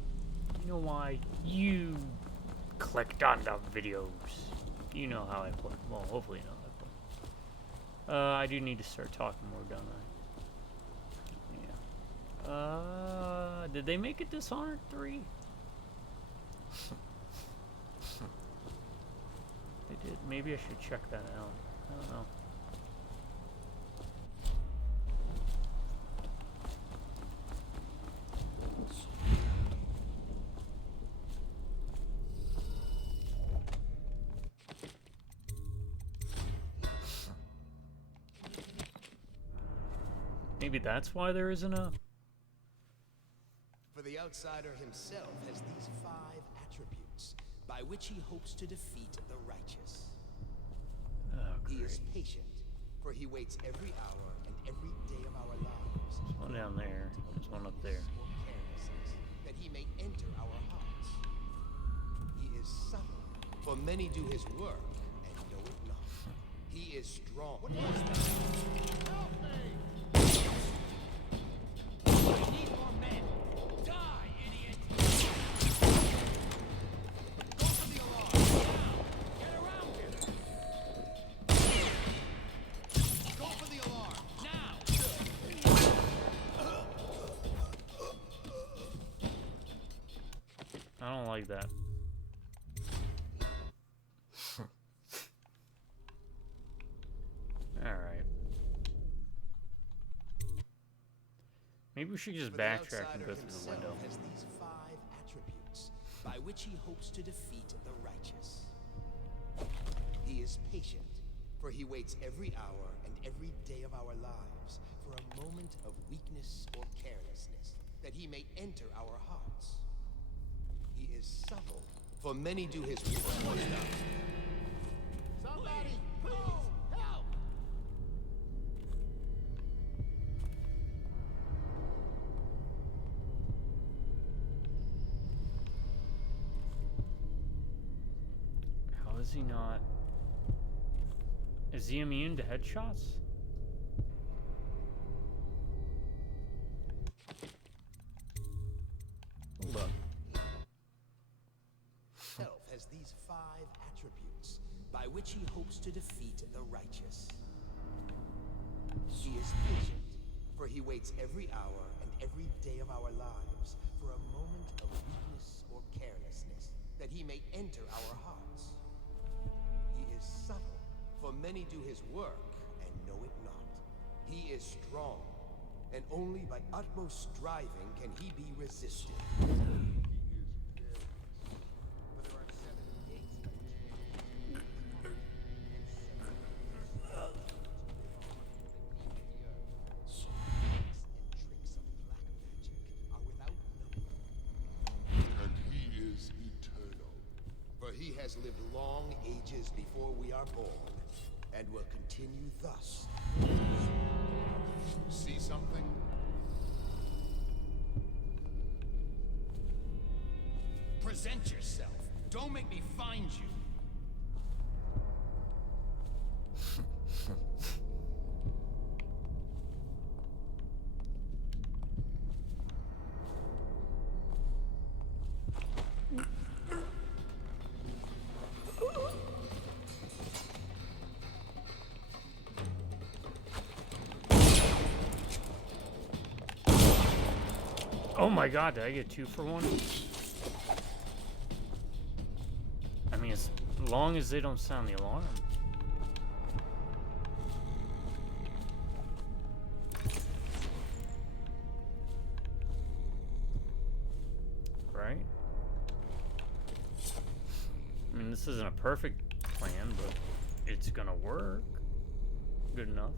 You know why? You clicked on the videos. You know how I play. Well, hopefully you know how I play. I do need to start talking more, don't I? Yeah. Did they make it Dishonored 3? They did. Maybe I should check that out. I don't know. Maybe that's why there isn't a... For the outsider himself has these 5 attributes by which he hopes to defeat the righteous. Oh, He great. is patient, for he waits every hour and every day of our lives. There's one down there. There's one up there. Or carelessness, that he may enter our hearts. He is subtle, for many do his work and know it not. He is strong. What was that? Help me! I need more men. Die, idiot! Go for the alarm. Now! Get around here! Go for the alarm. Now! I don't like that. Alright. Maybe we should just For the backtrack and outsider go through the himself window. has these 5 attributes by which he hopes to defeat the righteous. He is patient, for he waits every hour and every day of our lives for a moment of weakness or carelessness, that he may enter our hearts. He is subtle, for many do his work. Somebody, please, help! How is he not... Is he immune to headshots? Hold up. Himself has these 5 attributes by which he hopes to defeat the righteous. He is patient, for he waits every hour and every day of our lives for a moment of weakness or carelessness, that he may enter our hearts. He is subtle, for many do his work and know it not. He is strong, and only by utmost striving can he be resisted. For there are 7 gates by which he and 7 tricks of black magic are without number. And he is eternal. For he has lived long ages before we are born, and will continue thus. See something? Present yourself. Don't make me find you. Oh my god, did I get 2 for 1? I mean, as long as they don't sound the alarm. Right? I mean, this isn't a perfect plan, but it's gonna work. Good enough.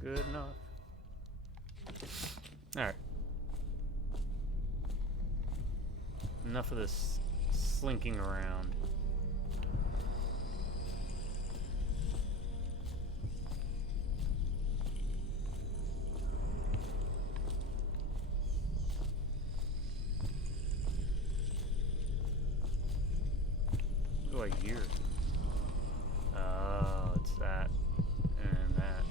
Good enough. Alright. Enough of this slinking around. here? Oh, it's that and that.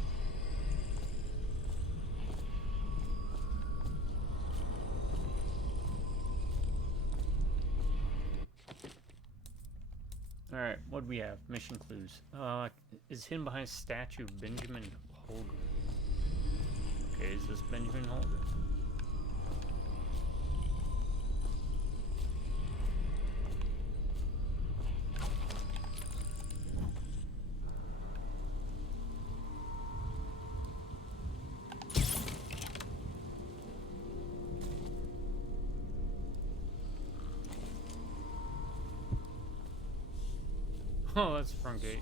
Alright, what do we have? Mission clues. Is hidden behind a statue of Benjamin Holger. Okay, is this Benjamin Holger? Oh, that's the front gate.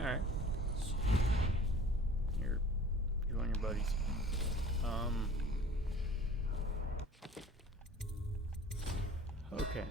Alright. You and your buddies. Okay.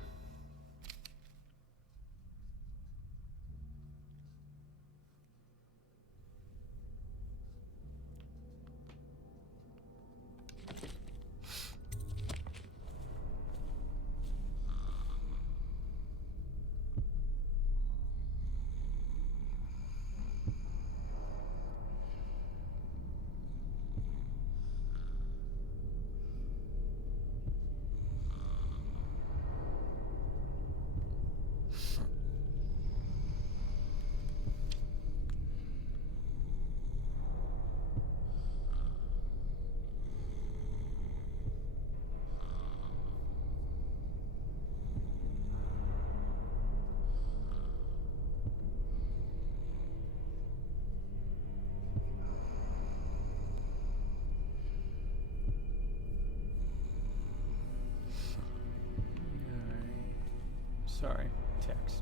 Sorry, text.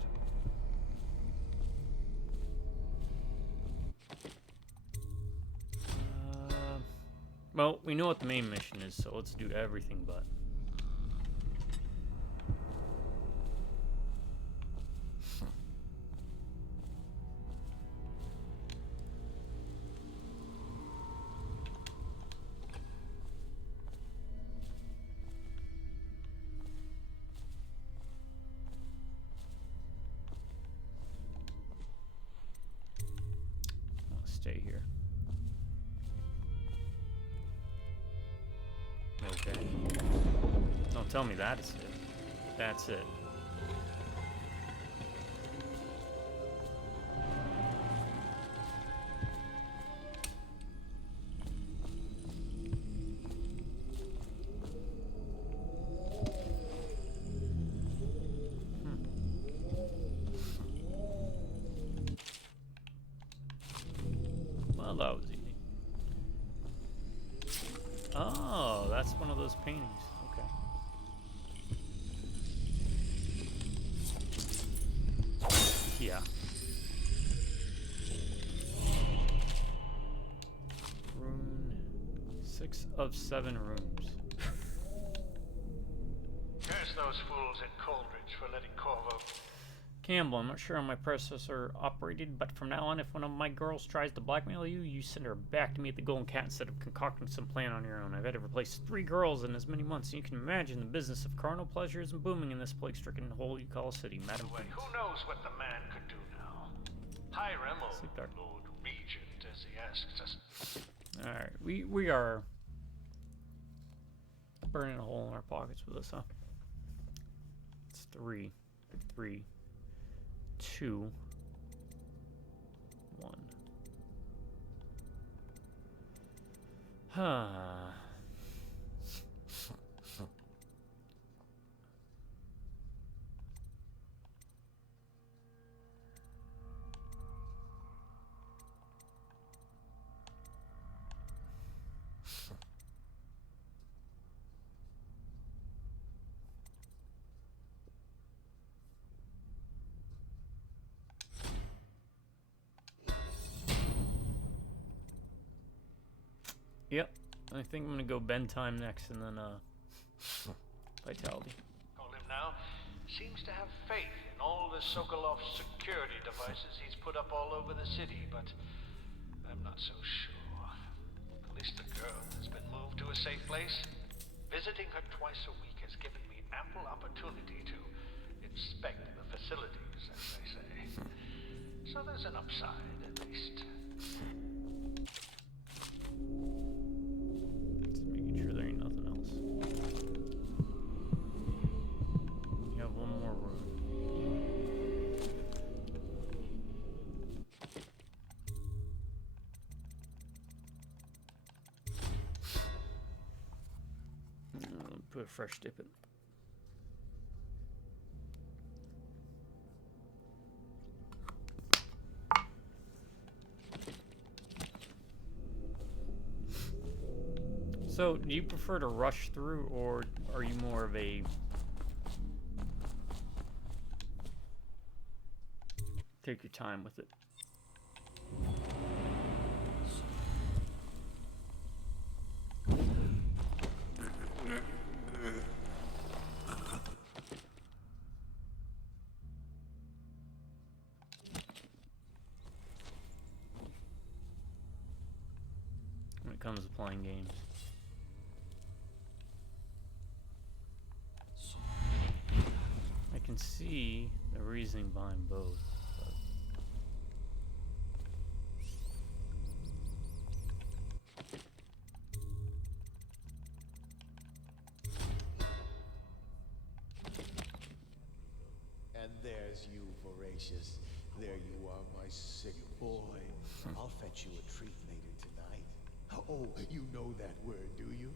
Well, we know what the main mission is, so let's do everything but. I'll stay here. Okay. Don't tell me that's it. That's it. Well, that was easy. Oh, that's one of those paintings. Okay. Yeah. Rune 6 of 7 rooms. Curse those fools at Coldridge for letting Corvo. Campbell, I'm not sure how my predecessor operated, but from now on, if one of my girls tries to blackmail you, you send her back to me at the Golden Cat instead of concocting some plan on your own. I've had to replace 3 girls in as many months, and you can imagine the business of carnal pleasure isn't booming in this plague-stricken hole you call a city, Madam Wait, Phoenix. who knows what the man could do now? Hiram or Lord Regent, as he asks us. Alright, we are burning a hole in our pockets with this, huh? It's 3, 2, 1. Huh. Yep, I think I'm gonna go bend time next and then, Vitality. Call him now. Seems to have faith in all the Sokolov security devices he's put up all over the city, but I'm not so sure. At least the girl has been moved to a safe place. Visiting her twice a week has given me ample opportunity to inspect the facilities, as they say. So there's an upside, at least. Just making sure there ain't nothing else. You have one more room. Put a fresh dip in. So, do you prefer to rush through, or are you more of a take your time with it? When it comes to playing games. I can see the reasoning behind both. And there's you, Voracious. There you are, my sick boy. I'll fetch you a treat later tonight. Oh, you know that word, do you?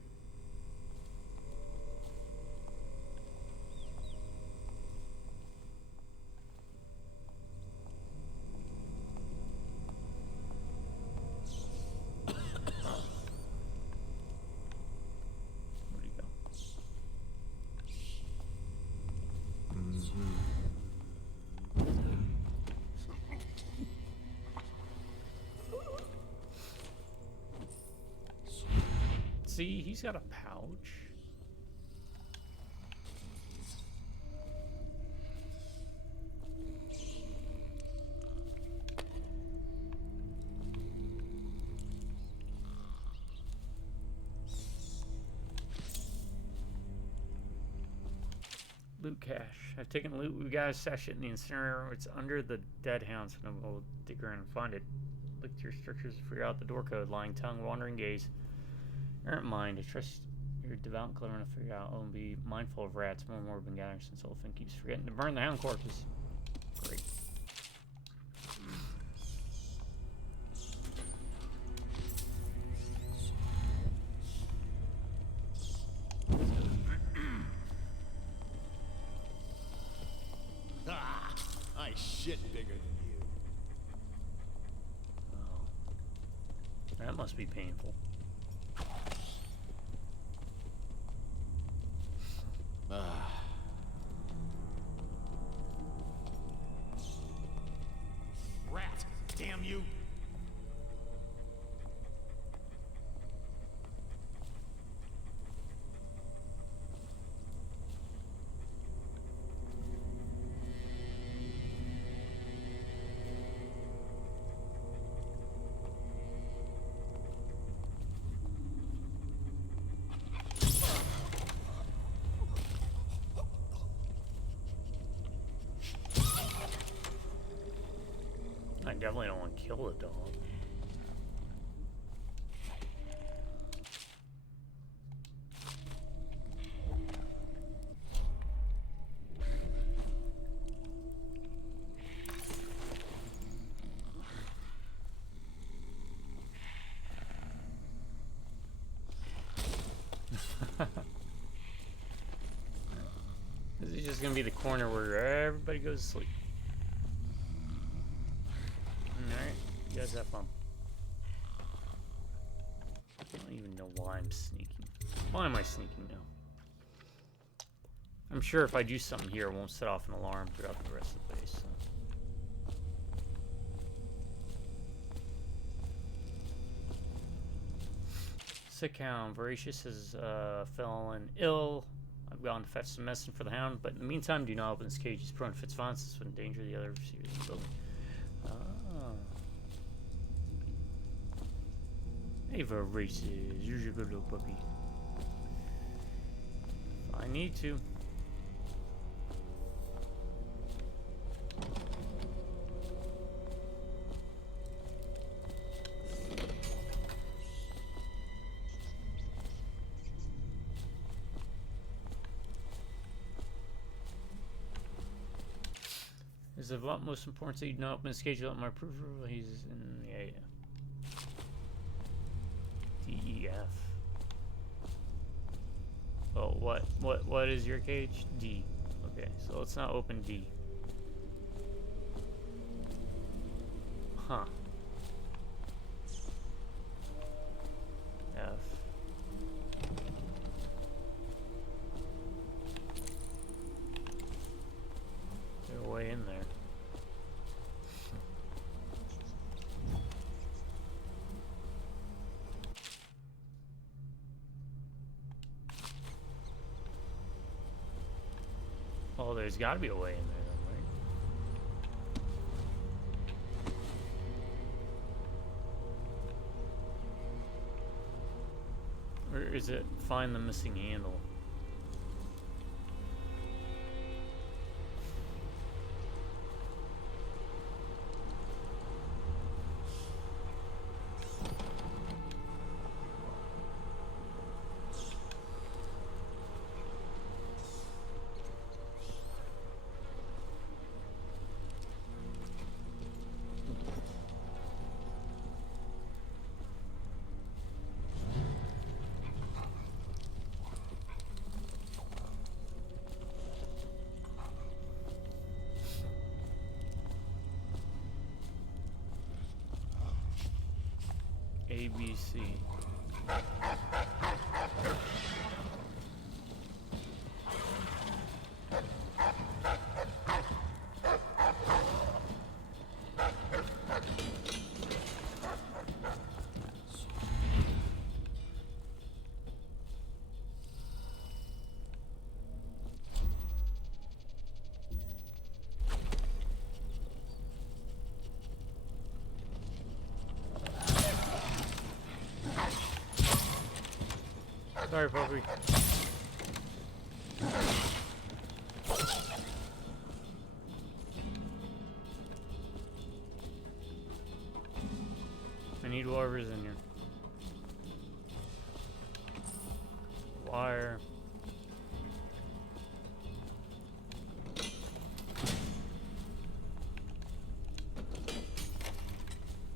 Where'd he go? See, he's got a pouch. Loot cache. I've taken loot. We gotta stash it in the incinerator. It's under the dead hounds, and we'll dig around and find it. Look to your structures to figure out the door code. Lying tongue, wandering gaze. Errant mind. I trust your devout and clever enough to figure out. Oh, and be mindful of rats. More and more have been gathering since Elephant keeps forgetting to burn the hound corpses. Great. Ah, I shit bigger than you. Oh. That must be painful. Rat! Damn you! I definitely don't want to kill the dog. This is just gonna be the corner where everybody goes to sleep. Alright, you guys have fun. I don't even know why I'm sneaking. Why am I sneaking now? I'm sure if I do something here, it won't set off an alarm throughout the rest of the base. So. Sick hound. Voracious has fallen ill. I've gone to fetch some medicine for the hound, but in the meantime, do not open this cage. He's prone to fits violence and endanger the other overseers of the building. Ah. Ava races. Here's your good little puppy. If I need to. It's of utmost importance that you not open this cage without my approval. He's in the DEF. Oh, what is your cage? D. Okay, so let's not open D. Huh. F. They're way in there. Oh, there's got to be a way in there, then, right? Or is it find the missing handle? ABC. Sorry, puppy. I need whatever's in here. Wire.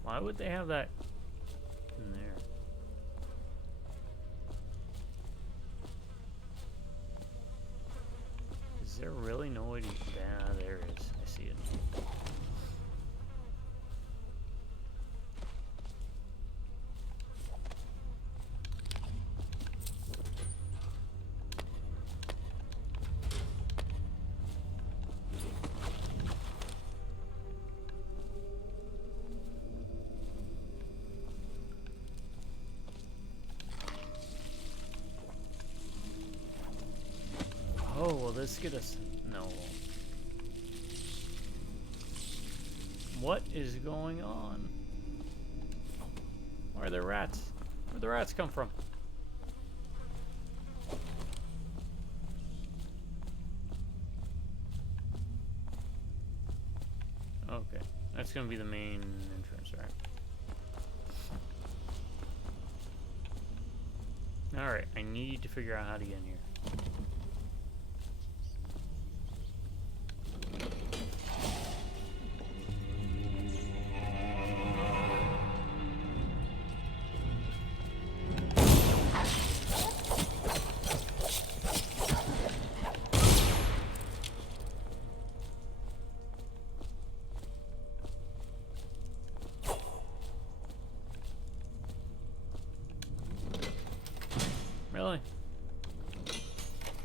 Why would they have that in there? Is there really no way to... Yeah, there is. I see it. Oh, will this get us... No. What is going on? Why are there rats? Where'd the rats come from? Okay, that's gonna be the main entrance, right? Alright, I need to figure out how to get in here. Really?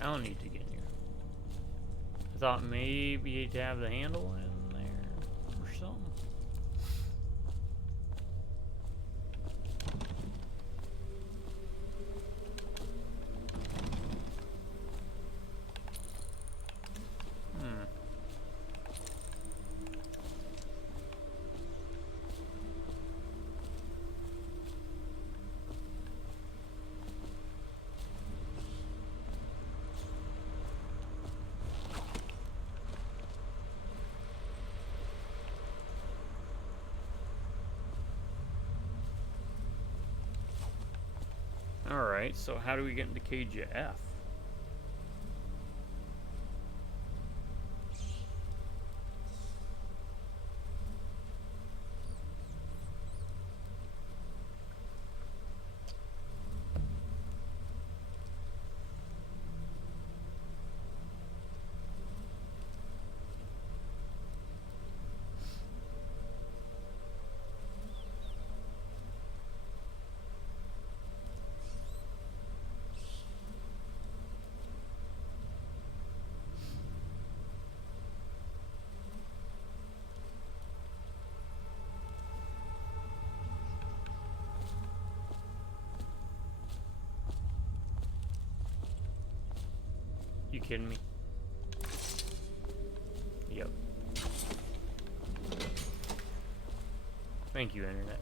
I don't need to get in here. I thought maybe you'd have the handle in there or something. Alright, so how do we get into KJF? You kidding me? Yep. Thank you, Internet.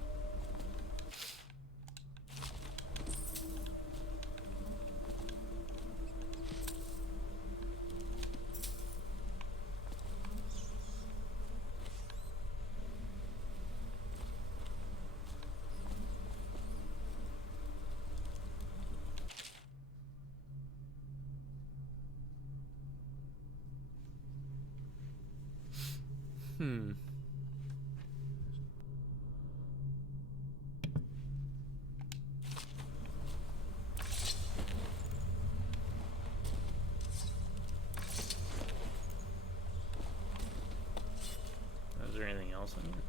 Is there anything else in here?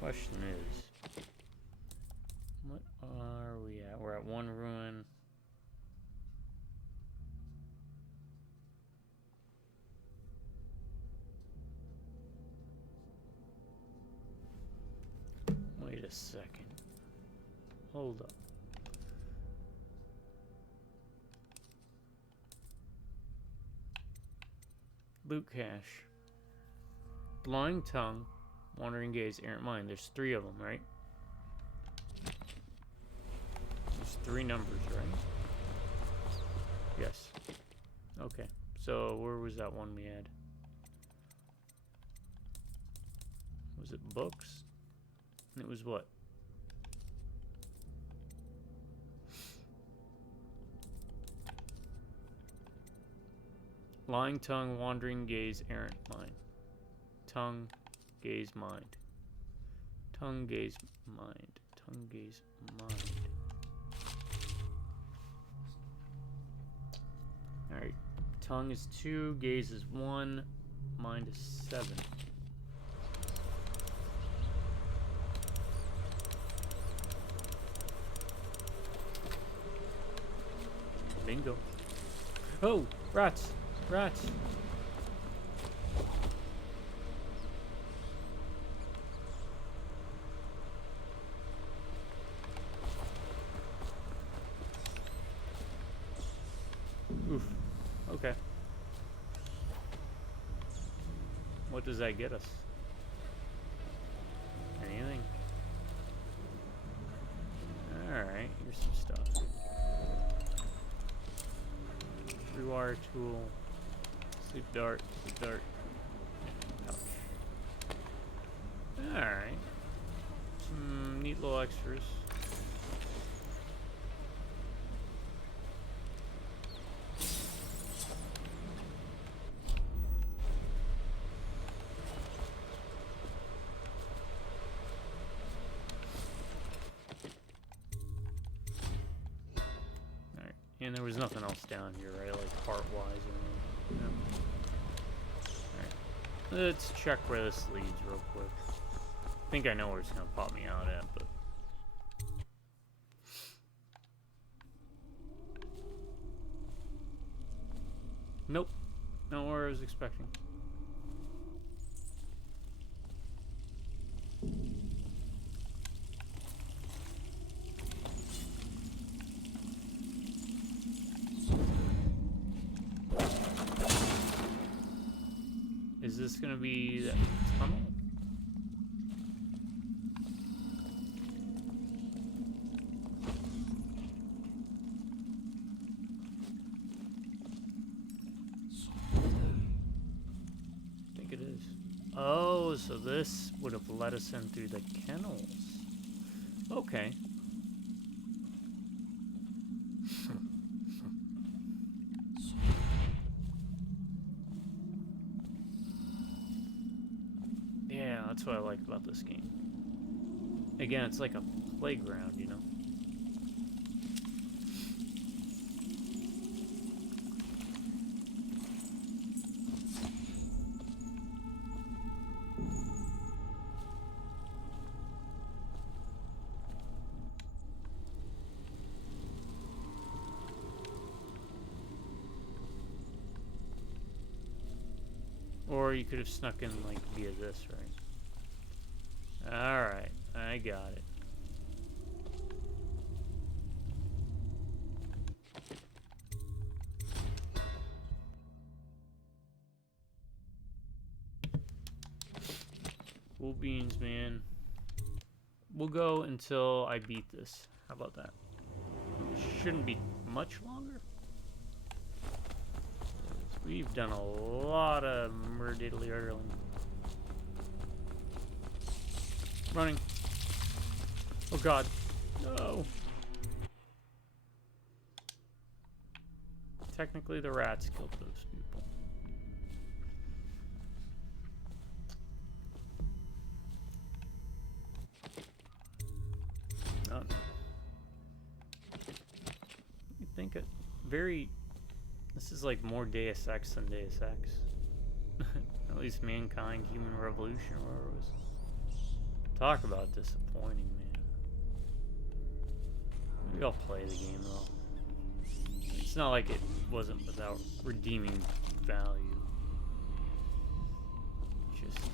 Question is, what are we at? We're at one ruin. Wait a second. Hold up. Loot cache. Blind tongue. Wandering gaze, errant mind. There's 3 of them, right? There's 3 numbers, right? Yes. Okay. So where was that one we had? Was it books? And it was what? Lying tongue, wandering gaze, errant mind. Tongue, gaze, mind. Tongue, gaze, mind. Tongue, gaze, mind. Alright. Tongue is 2, gaze is 1, mind is 7. Bingo. Oh! Rats! Rats! Oof. Okay. What does that get us? Anything? Alright, here's some stuff. Rewire tool. Sleep dart. Sleep dart. Ouch. Alright. Some neat little extras. And there was nothing else down here, right? Like part-wise or anything. No. Alright. Let's check where this leads real quick. I think I know where it's gonna pop me out at, but... Nope. Not where I was expecting. Is this gonna be that tunnel? I think it is. Oh, so this would have let us in through the kennels. Okay. Yeah, that's what I like about this game. Again, it's like a playground, you know? Or you could have snuck in like via this, right? Alright, I got it. Cool beans, man. We'll go until I beat this. How about that? Shouldn't be much longer. We've done a lot of murdiddly early. Running. Oh god. No. Technically the rats killed those people. None. You think it very... This is like more Deus Ex than Deus Ex. At least Mankind, Human Revolution, or whatever it was. Talk about disappointing, man. Maybe I'll play the game though. It's not like it wasn't without redeeming value. Just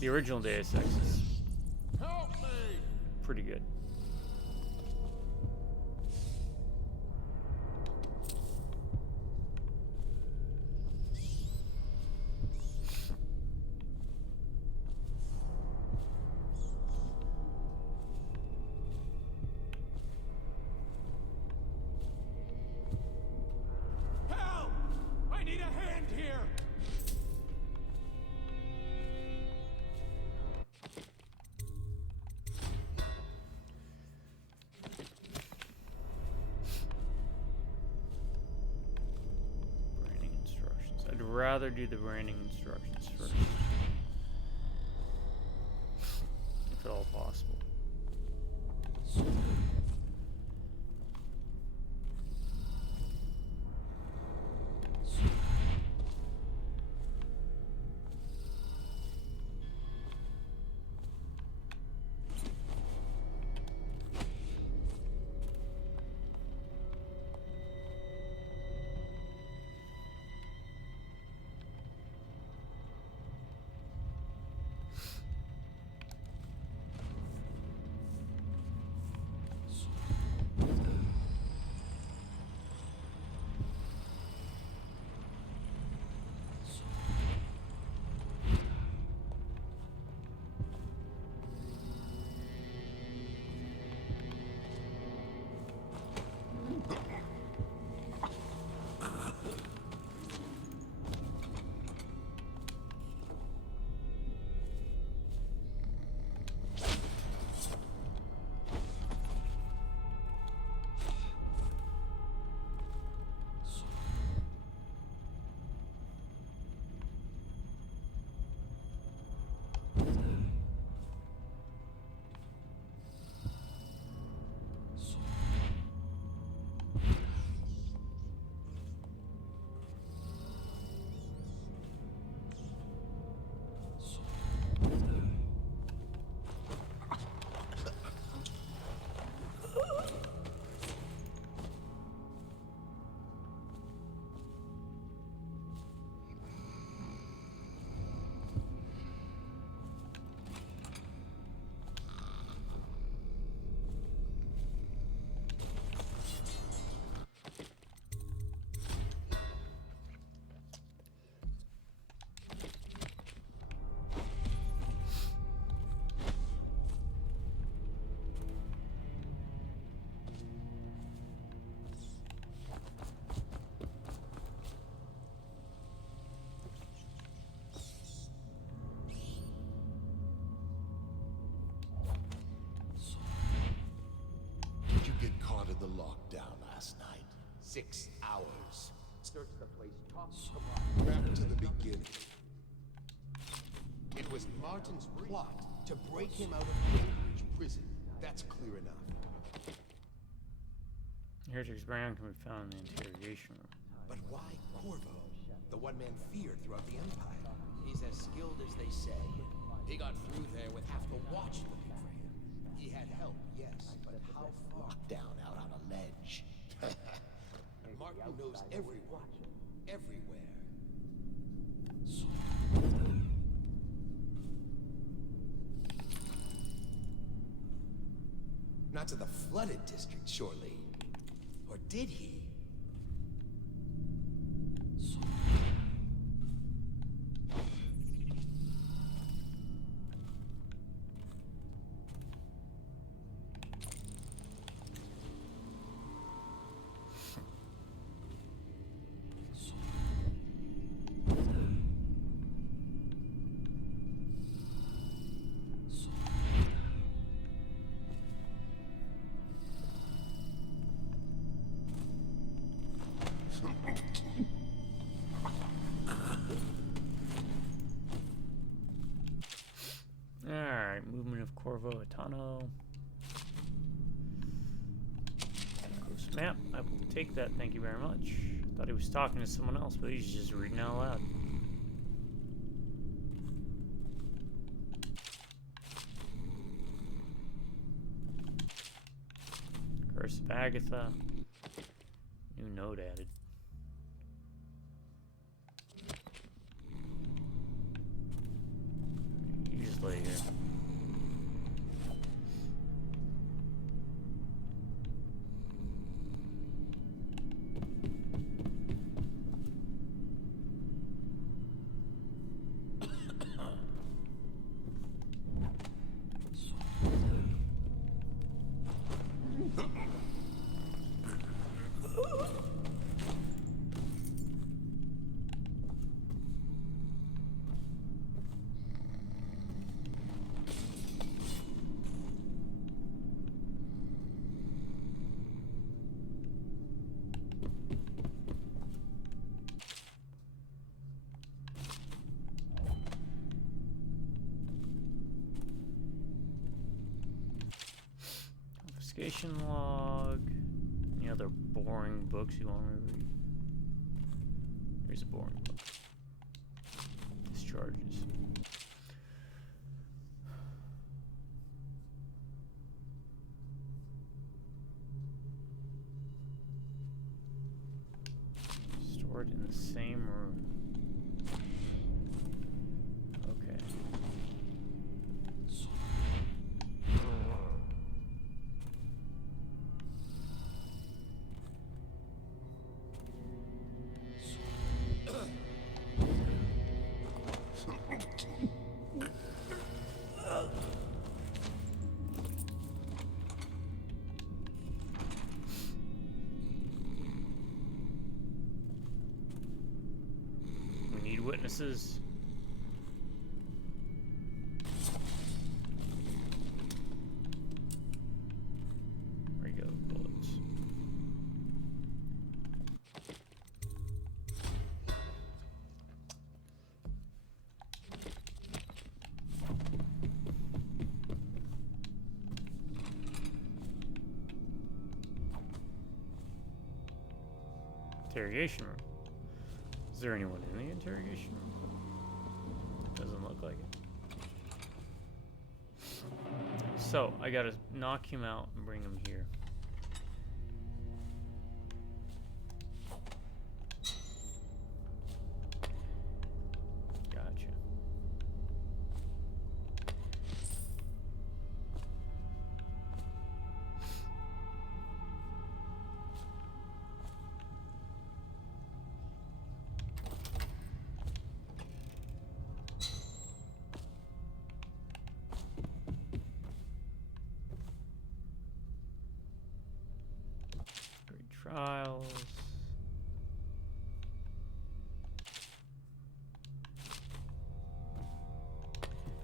the original Deus Ex is pretty good. Rather do the branding instructions first, if at all possible. last night? 6 hours. Search the place top to bottom. Back to the beginning. It was Martin's plot to break him out of Cambridge prison. That's clear enough. Heretic's brand can be found in the interrogation room. But why Corvo? The one man feared throughout the Empire. He's as skilled as they say. He got through there with half the watch looking for him. He had help, yes, but how far? Locked down out on a ledge. Martin knows everyone. Everywhere. Not to the flooded district, surely. Or did he? Alright, movement of Corvo Atano. Ghost map. I will take that, thank you very much. Thought he was talking to someone else, but he's just reading out loud. Curse of Agatha. New note added. Usually here. Confiscation log. Any other boring books you want me to read? Here's a boring book. Discharges. Stored in the same room. Okay. Witnesses. There we go, bullets. Interrogation room. Is there anyone in the interrogation room? Doesn't look like it. So, I gotta knock him out and bring him here. Gotcha. Trials.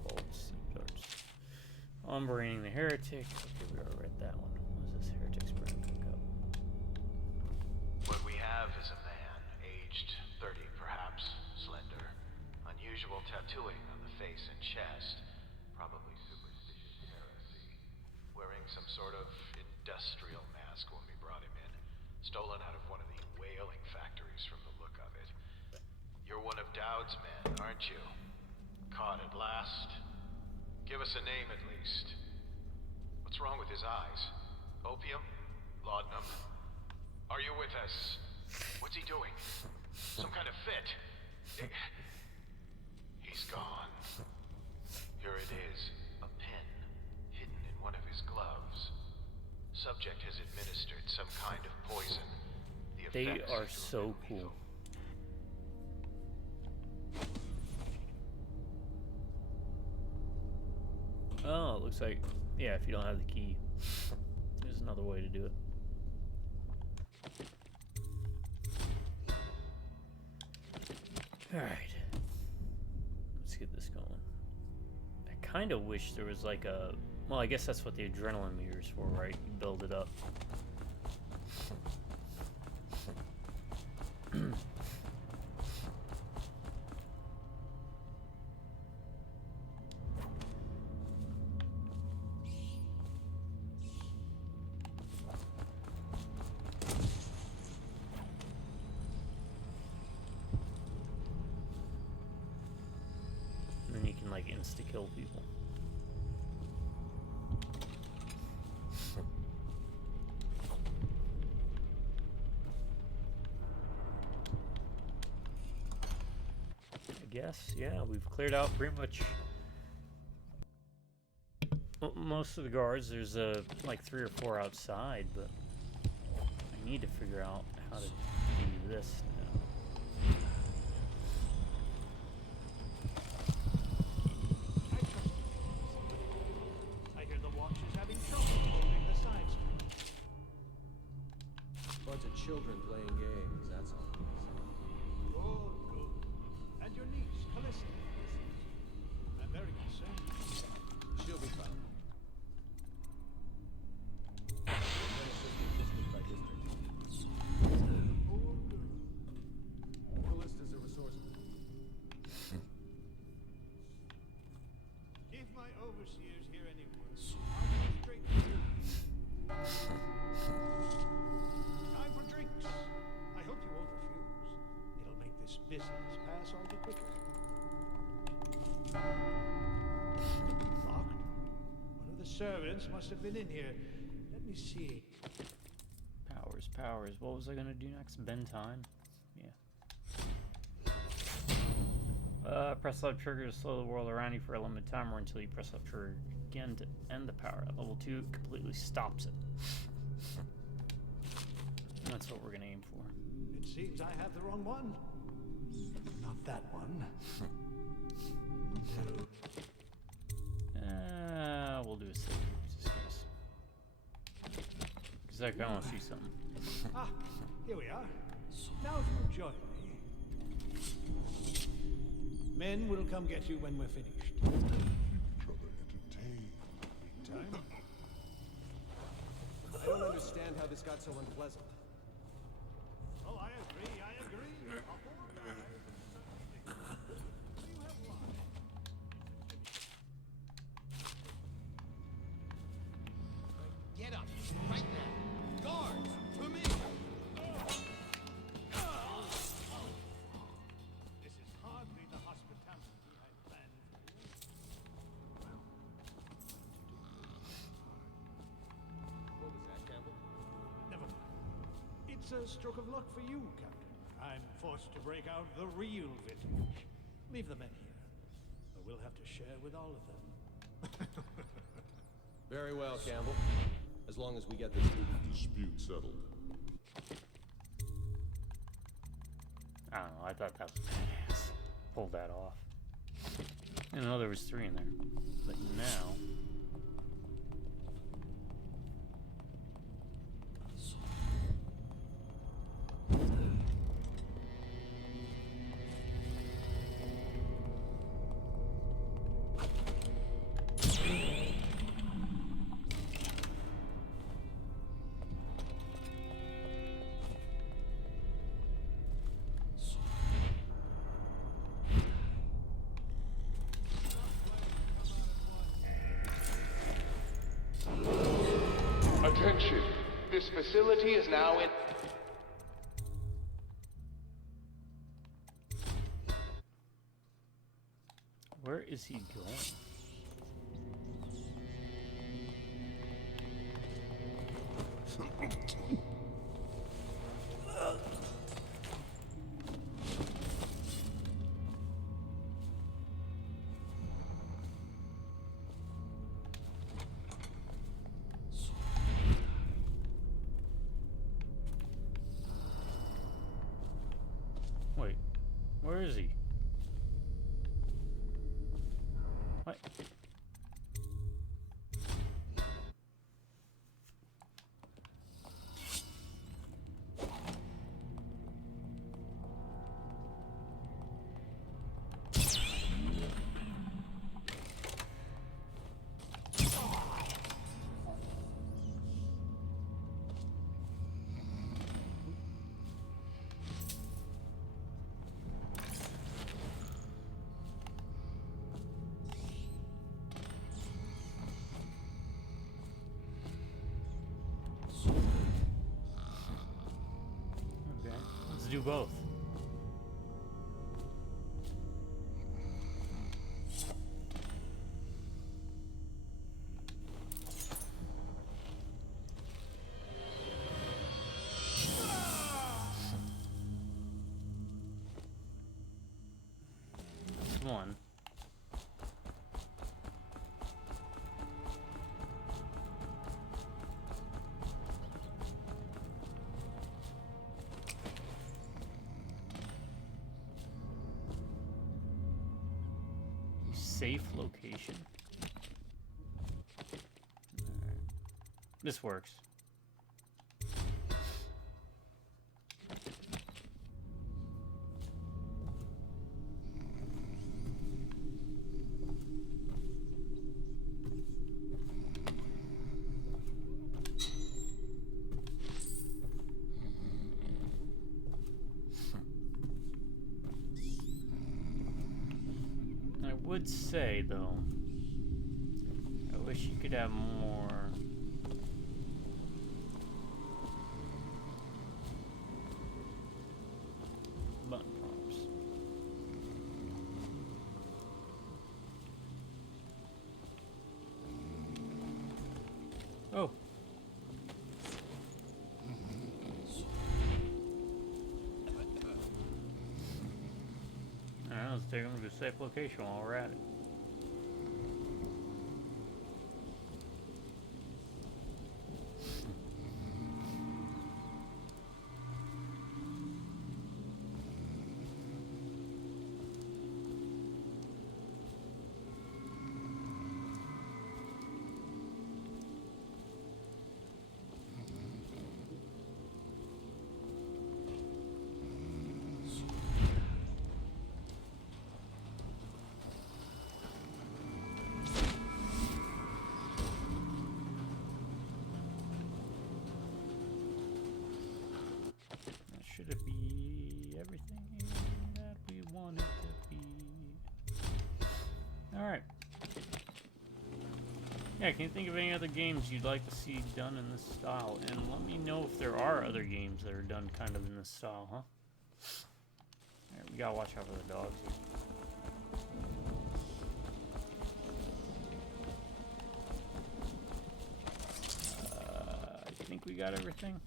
Bold seatbelts. Unbraining the heretic. Okay, we already read that one. What is this heretic's brand pick up? have is a man, aged 30 perhaps, slender, unusual tattooing on the face and chest, probably superstitious heresy, wearing some sort of industrial mask when we brought him in, stolen out of one of the whaling factories from the look of it. You're one of Dowd's men, aren't you? Caught at last? Give us a name at least. What's wrong with his eyes? Opium? Laudanum? Are you with us? What's he doing? Some kind of fit? He's gone. Here it is. A pin. Hidden in one of his gloves. Subject has administered some kind of poison. The They effects are so cool. Oh, it looks like, yeah, if you don't have the key, there's another way to do it. Alright. Let's get this going. I kind of wish there was like a... Well, I guess that's what the adrenaline meter is for, right? You build it up. Insta-kill people. I guess, yeah, we've cleared out pretty much most of the guards. There's like 3 or 4 outside, but I need to figure out how to do this now. Children playing games, that's all. Good, good. And your niece, Callista. I'm very concerned. She'll be fine. Poor girl. Callista's a resourceful. If my overseers hear any words, I'll go straight to you. Time for drinks. I hope you won't refuse. It'll make this business pass all the quicker. Locked? One of the servants must have been in here. Let me see. Powers. What was I gonna do next? Bend time? Yeah. Press left trigger to slow the world around you for a limited time, or until you press left trigger again to end the power. At level 2, it completely stops it. That's what we're gonna aim for. It seems I have the wrong one. Not that one. We'll do a save just in case. Because I want to see something. Ah, here we are. Now if you'll join me. Men will come get you when we're finished. Keep each other entertained. Meantime. I don't understand how this got so unpleasant. Oh, I agree. A poor guy. You have lied. Get up, right now. Guards, to me! This is hardly the hospitality I planned for you. What was that, Campbell? Never mind. It's a stroke of luck for you, Captain. I'm forced to break out the real vintage. Leave the men here, or we'll have to share with all of them. Very well, Campbell. As long as we get this Dispute settled. I don't know, I thought that was badass. Pulled that off. I didn't know there was 3 in there. But now... Attention! This facility is now in... Where is he going? Wait, where is he? What? Okay, let's do both. One. Safe location. Alright. This works. I would say, though, I wish you could have more button prompts. Oh. Alright, let's take them to a safe location while we're at it. Should it be everything that we want it to be? Alright. Yeah, can you think of any other games you'd like to see done in this style? And let me know if there are other games that are done kind of in this style, huh? Alright, we gotta watch out for the dogs here. I think we got everything.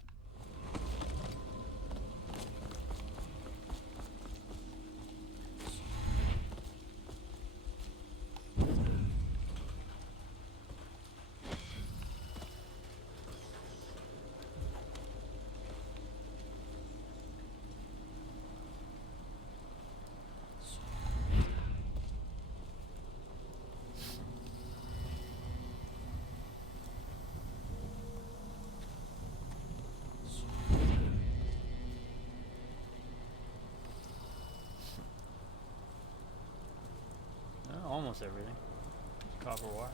Almost everything. Copper wire.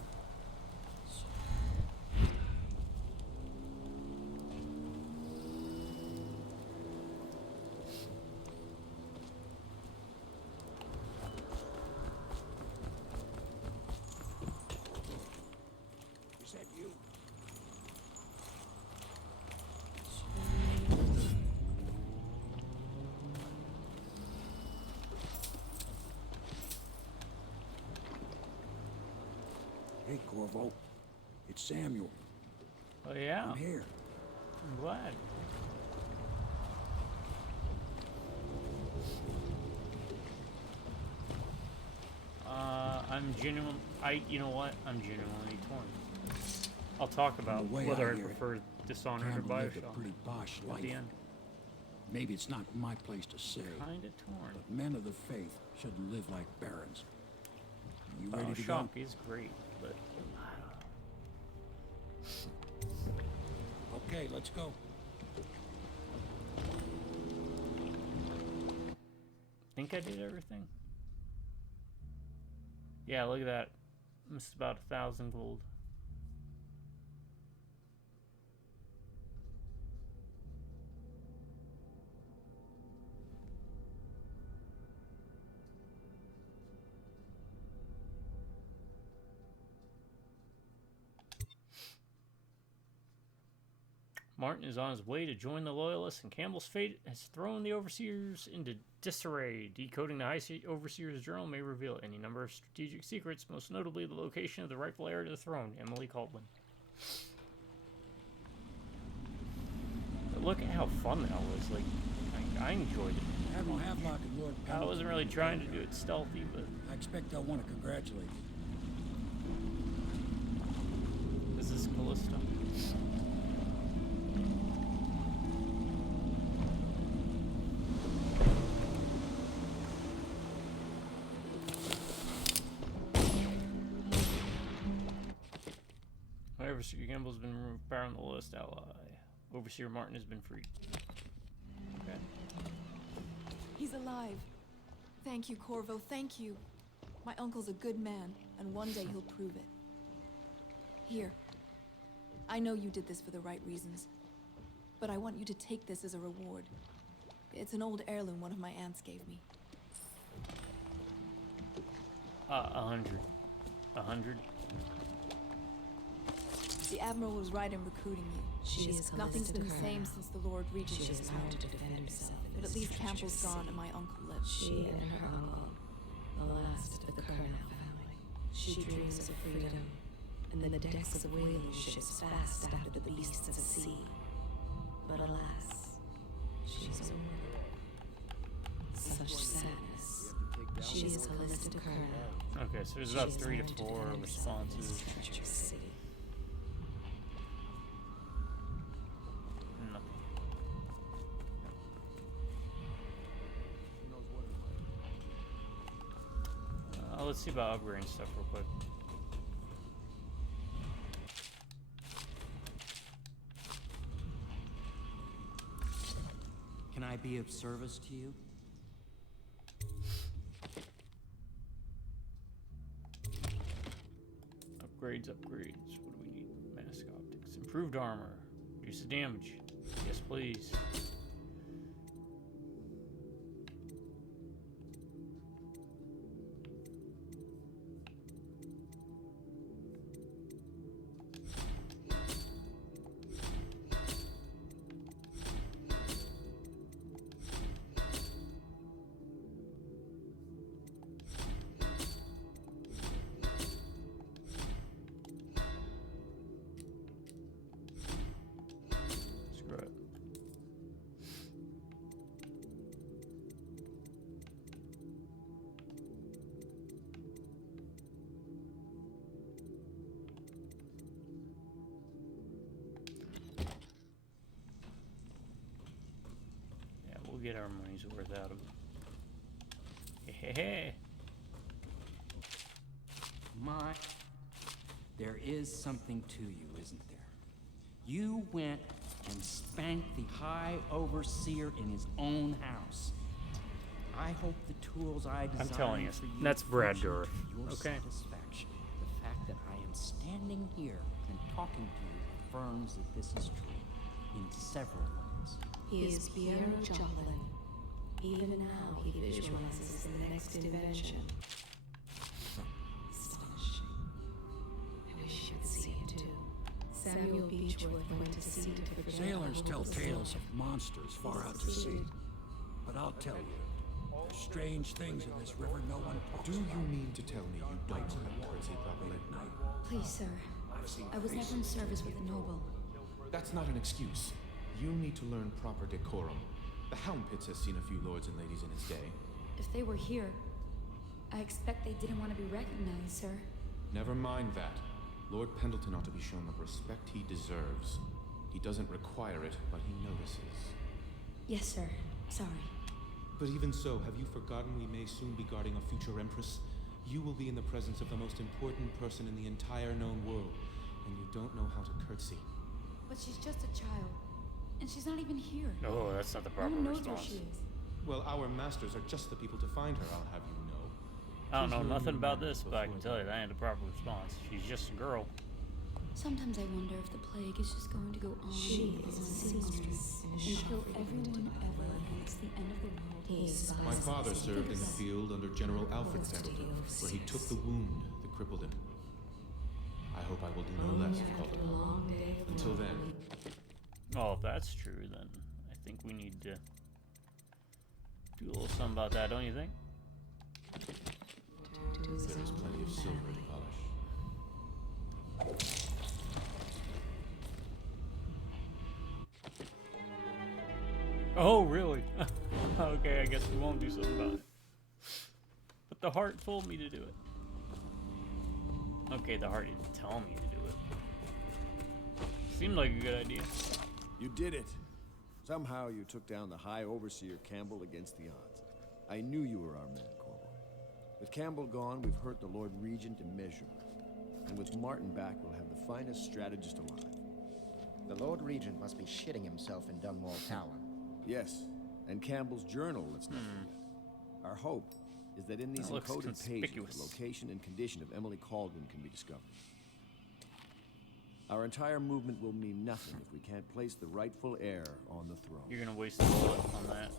Is that you? Hey, Corvo. It's Samuel. Oh, yeah? I'm here. I'm glad. You know what? I'm genuinely torn. I'll talk about whether I prefer Dishonored or Bioshock Pretty posh life. at the end. Maybe it's not my place to say. Kinda torn. But men of the faith shouldn't live like barons. You ready to go? Bioshock is great, but Okay, let's go. think I did everything. Yeah, look at that. Missed about 1,000 gold. Martin is on his way to join the Loyalists, and Campbell's fate has thrown the Overseers into disarray. Decoding the High Overseer's journal may reveal any number of strategic secrets, most notably the location of the rightful heir to the throne, Emily Caldwin. But look at how fun that was. Like, I enjoyed it. Admiral Havelock and Lord I wasn't really trying to do it stealthy, but I expect they'll want to congratulate you. this is Callista. Overseer Campbell's been removed from power on the lowest ally. Overseer Martin has been freed. Okay. He's alive. Thank you, Corvo, thank you. My uncle's a good man, and one day he'll prove it. Here. I know you did this for the right reasons, but I want you to take this as a reward. It's an old heirloom one of my aunts gave me. 100. 100. The Admiral was right in recruiting you. Nothing's been the same since the Lord reached his power. But at least Campbell's gone and my uncle lives. She and her uncle, the last of the Colonel family. She dreams of freedom, and the decks of whaling ships fast after the beasts of the sea. But alas, she's a murderer. Such sadness. She is Callista Colonel. Okay, so there's about 3 to 4 responses. Let's see about upgrading stuff real quick. Can I be of service to you? Upgrades. What do we need? Mask optics. Improved armor. Reduce the damage. Yes, please. Get our money's worth out of it. Hey. My, there is something to you, isn't there? You went and spanked the High Overseer in his own house. I hope the tools I designed I'm telling you, for you that's Brad function Dourif. to your Okay. satisfaction. The fact that I am standing here and talking to you affirms that this is true in several ways. He is Piero Joplin. Even now, he visualizes the next invention. Astonishing. I wish you could see it too. Samuel Beechworth went to sea to forget. Sailors tell tales of monsters far out to sea. But I'll tell you, There's strange things in this river no one talks Do you about. mean to tell me you don't know currency properly? Please, sir. I was never in service with a noble. That's not an excuse. You need to learn proper decorum. The Hound Pits has seen a few lords and ladies in its day. If they were here, I expect they didn't want to be recognized, sir. Never mind that. Lord Pendleton ought to be shown the respect he deserves. He doesn't require it, but he notices. Yes, sir. Sorry. But even so, have you forgotten we may soon be guarding a future Empress? You will be in the presence of the most important person in the entire known world, and you don't know how to curtsy. But she's just a child, and she's not even here. No, that's not the proper No one knows where response. she is. Well, our masters are just the people to find her, I'll have you know. I don't know Please learn nothing your about manners this, but I can before tell you that ain't the proper response. She's just a girl. Sometimes I wonder if the plague is just going to go on. She is a seamstress and kill everyone ever against the end of the world. My father served in the field under General Alfred Pendleton, where he took the wound that crippled him. I hope I will do no less, Calder. Until then. Oh, if that's true, then I think we need to do a little something about that, don't you think? There is plenty of silver to polish. Oh, really? Okay, I guess we won't do something about it. But the heart told me to do it. Okay, the heart didn't tell me to do it. Seemed like a good idea. You did it. Somehow you took down the High Overseer Campbell against the odds. I knew you were our man, Corvo. With Campbell gone, we've hurt the Lord Regent immeasurably. And with Martin back, we'll have the finest strategist alive. The Lord Regent must be shitting himself in Dunwall Tower. Yes, and Campbell's journal, let's not forget. Our hope is that in these That looks encoded pages, conspicuous. the location and condition of Emily Caldwin can be discovered. Our entire movement will mean nothing if we can't place the rightful heir on the throne. You're gonna waste a bullet on that.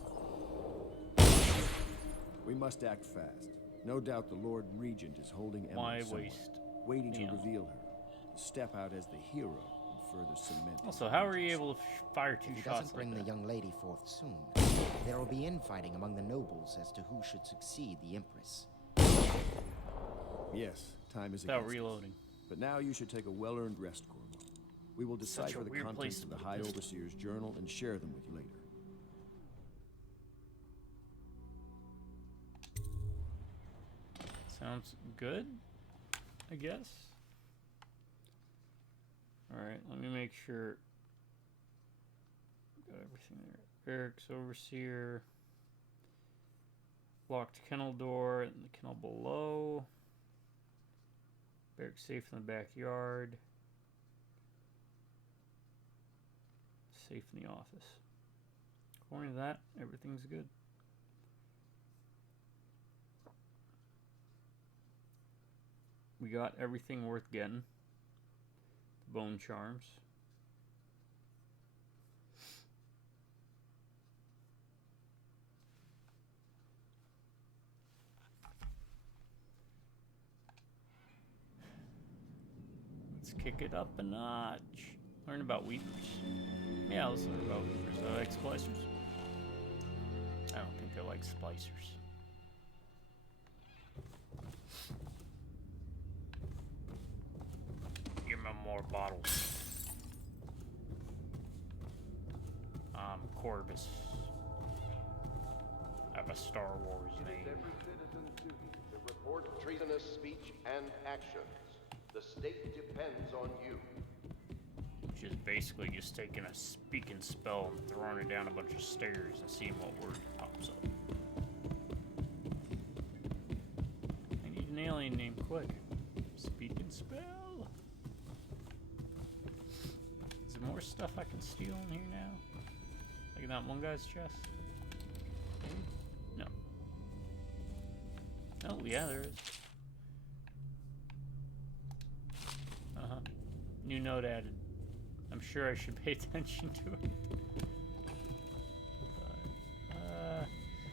We must act fast. No doubt the Lord Regent is holding Emily Why somewhere, waste? waiting to Yeah. reveal her, to step out as the hero and further cement. Also, how are you able to fire two If he shots doesn't bring like the that? young lady forth soon, there will be infighting among the nobles as to who should succeed the Empress. Yes, time is Without against us. reloading. But now you should take a well-earned rest, Corvo. We will Such a decipher the weird place contents to of the put High this. Overseer's journal and share them with you later. Sounds good, I guess. Alright, let me make sure. Got everything there. Eric's Overseer. Locked kennel door in the kennel below. Eric's safe in the backyard. Safe in the office. According to that, everything's good. We got everything worth getting. The bone charms. Let's kick it up a notch. Learn about weavers. Yeah, let's learn about weavers. I like splicers. I don't think they're like splicers. Give me more bottles. Corvus. I have a Star Wars name. Every citizen's duty to report treasonous speech and actions. The state depends on you. Which is basically just taking a speaking spell and throwing it down a bunch of stairs and seeing what word pops up. I need an alien name quick. Speaking spell. Is there more stuff I can steal in here now? Like in that one guy's chest? Maybe? No. Oh, yeah, there is. Uh-huh. New note added. I'm sure I should pay attention to it. But,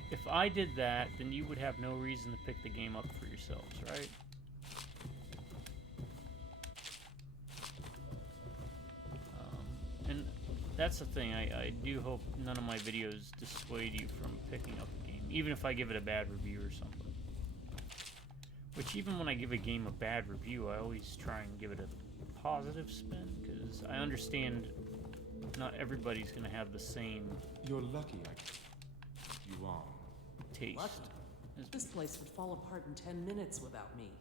if I did that, then you would have no reason to pick the game up for yourselves, right? And that's the thing, I do hope none of my videos dissuade you from picking up a game even if I give it a bad review or something. Which, even when I give a game a bad review, I always try and give it a positive spin, because I understand not everybody's going to have the same... You're lucky you are. ...taste. What? This place would fall apart in 10 minutes without me.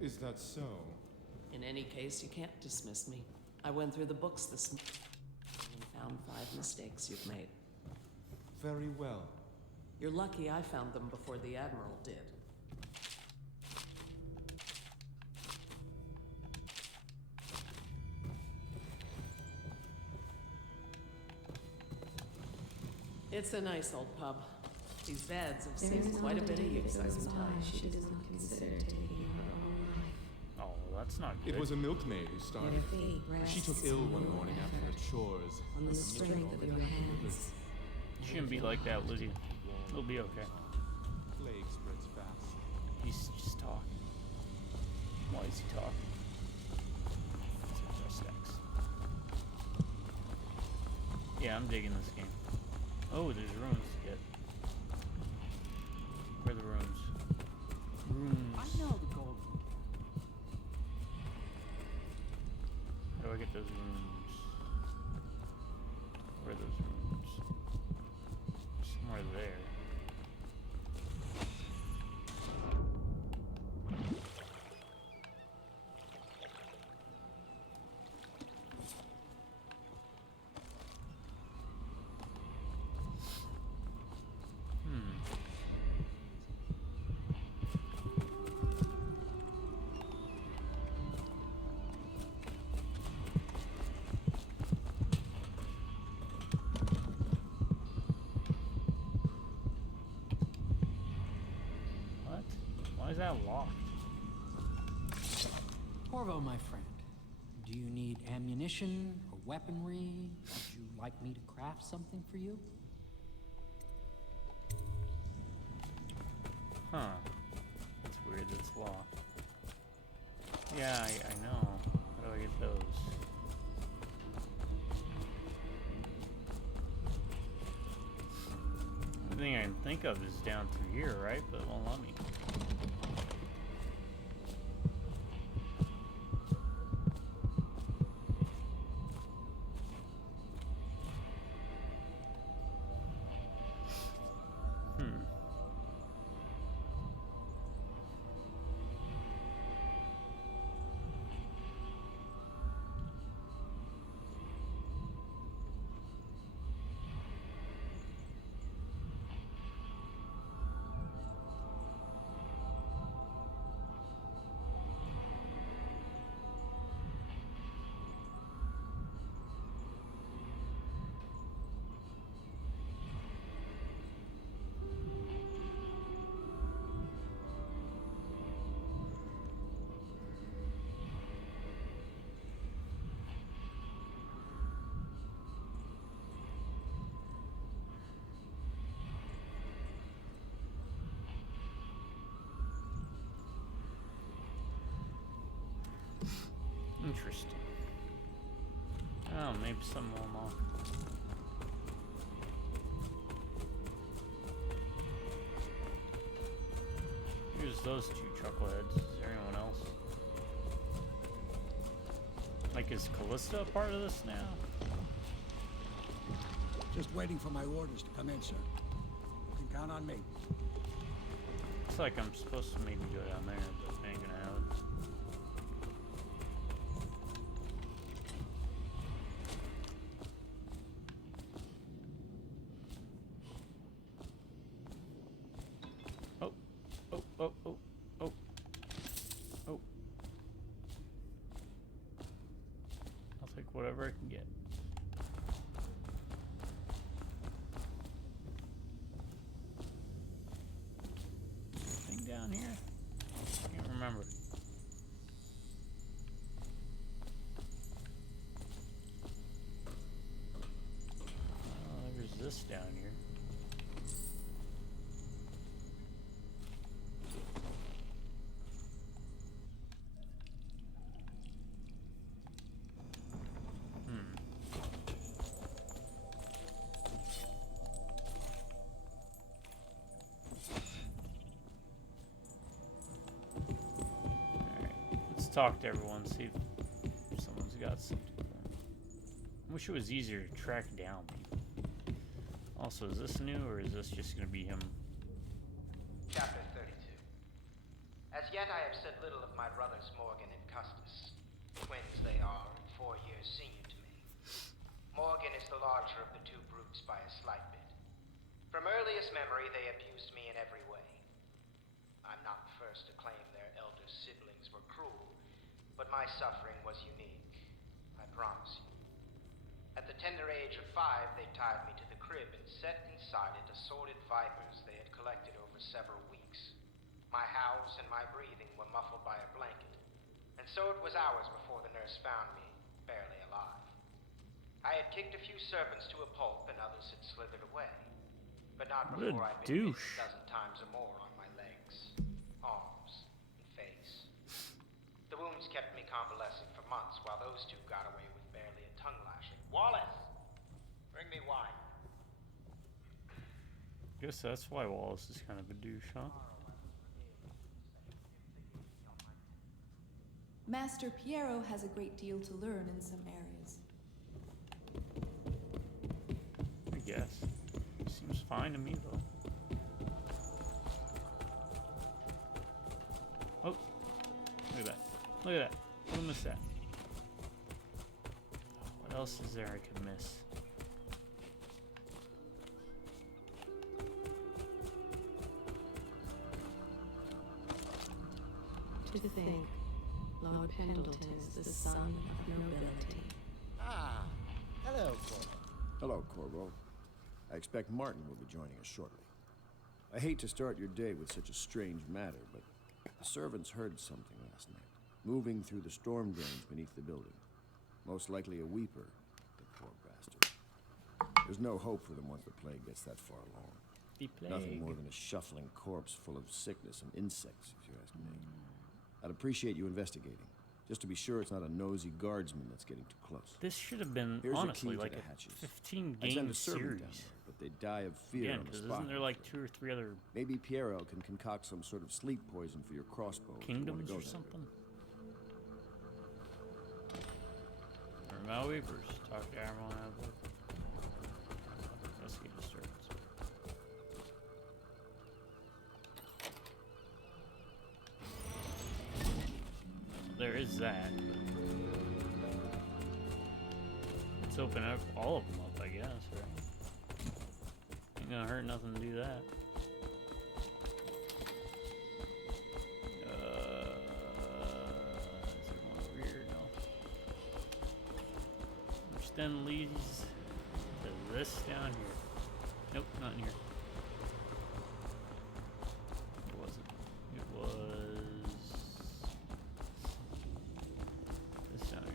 Is that so? In any case, you can't dismiss me. I went through the books this morning and found 5 mistakes you've made. Very well. You're lucky I found them before the Admiral did. It's a nice old pub. These beds have seen quite a bit of use, I can tell you. She does not consider taking her own life. Oh, that's not good. It was a milkmaid who started. She took ill one morning after her chores. On the strength of your hands. You shouldn't be like that, Lydia. It'll be okay. Plague spreads fast. He's just talking. Why is he talking? These are stacks. Yeah, I'm digging this game. Oh, there's runes to get. Where are the runes? Runes. I know the gold. How do I get those runes? Where are those runes? Somewhere there. Why is that locked? Corvo, my friend, do you need ammunition or weaponry? Would you like me to craft something for you? Huh. That's weird, that's locked. Yeah, I know. How do I get those? The thing I can think of is down through here, right? But it won't let me. Interesting. Oh, maybe some will unlock. Here's those 2 chuckleheads. Is there anyone else? Like, is Callista a part of this now? Just waiting for my orders to come in, sir. You can count on me. Looks like I'm supposed to maybe go down there, but I ain't gonna have it. I'll take whatever I can get. Anything down here? I can't remember. Oh, there's this down here. talk to everyone, see if someone's got something for me. I wish it was easier to track down people. Also, is this new, or is this just going to be him? Chapter 32. As yet I have said little of my brothers Morgan and Custis. Twins they are, and 4 years senior to me. Morgan is the larger of the two brutes by a slight bit. From earliest memory, they abused me in every way. I'm not the first to claim their elder siblings were cruel, but my suffering was unique, I promise you. At the tender age of 5, they tied me to the crib and set inside it assorted vipers they had collected over several weeks. My howls and my breathing were muffled by a blanket, and so it was hours before the nurse found me, barely alive. I had kicked a few serpents to a pulp, and others had slithered away, but not What a before I'd been bitten douche. a dozen times or more on my legs, arms, and face. The wounds kept me convalescent for months, while those two got away with barely a tongue lashing. Wallace! Bring me wine. Guess that's why Wallace is kind of a douche, huh? Master Piero has a great deal to learn in some areas. I guess. Seems fine to me, though. Oh, look at that. Look at that. Who missed that? What else is there I could miss? To think, Lord Pendleton is the son of nobility. Ah, hello, Corvo. Hello, Corvo. I expect Martin will be joining us shortly. I hate to start your day with such a strange matter, but the servants heard something last night, moving through the storm drains beneath the building. Most likely a weeper, the poor bastard. There's no hope for them once the plague gets that far along. The plague. Nothing more than a shuffling corpse full of sickness and insects, if you ask me. I'd appreciate you investigating, just to be sure it's not a nosy guardsman that's getting too close. This should have been, Here's honestly, a key like to the a hatches. 15 I'd send game a servant series. down there, but they die of fear Again, on the because spot. isn't there like 2 or 3 other Maybe Piero can concoct some sort of sleep poison for your crossbow. if you wanna kingdoms go or that something? Or Malweavers. Talk to everyone out of it. Let's get disturbed. There is that. Let's open up all of them up, I guess, right? Ain't gonna hurt nothing to do that. Is there one over here? No. Which then leads to this down here. Nope, not in here. It wasn't. It was this down here.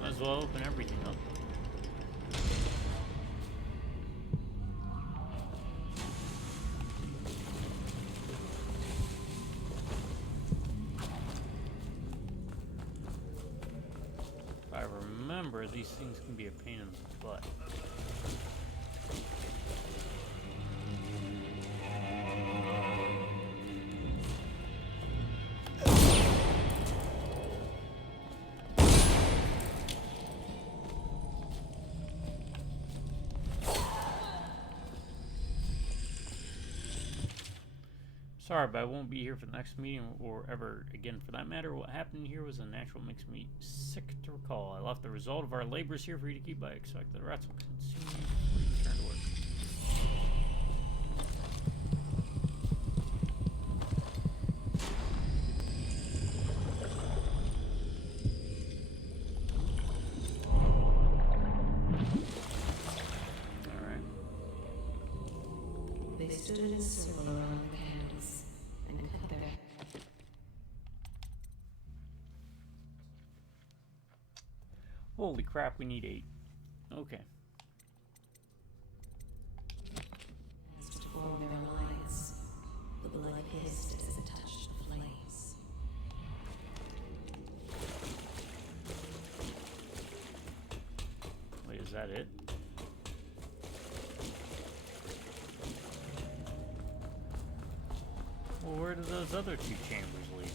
Might as well open everything up. If I remember, these things can be a pain in the butt. Sorry, but I won't be here for the next meeting or ever again for that matter. What happened here was a natural makes me sick to recall. I left the result of our labors here for you to keep. I expect the rats will consume you before you return to work. They stood in a circle around the candles and cut their... Holy crap, we need 8. Okay. As to form their alliance, the blood hissed as it touched the flames. Wait, is that it? Well, where do those other 2 chambers lead to?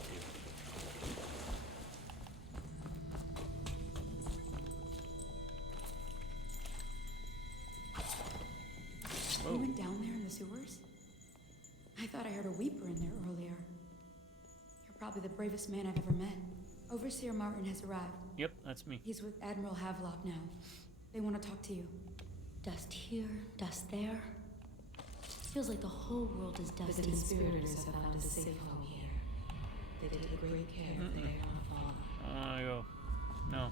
You went down there in the sewers? I thought I heard a weeper in there earlier. You're probably the bravest man I've ever met. Overseer Martin has arrived. Yep, that's me. He's with Admiral Havelock now. They want to talk to you. Dust here, dust there. Feels like the whole world is dusty. The conspirators have found a safe home here. They take great care that they are not fallen. I wanna go. No.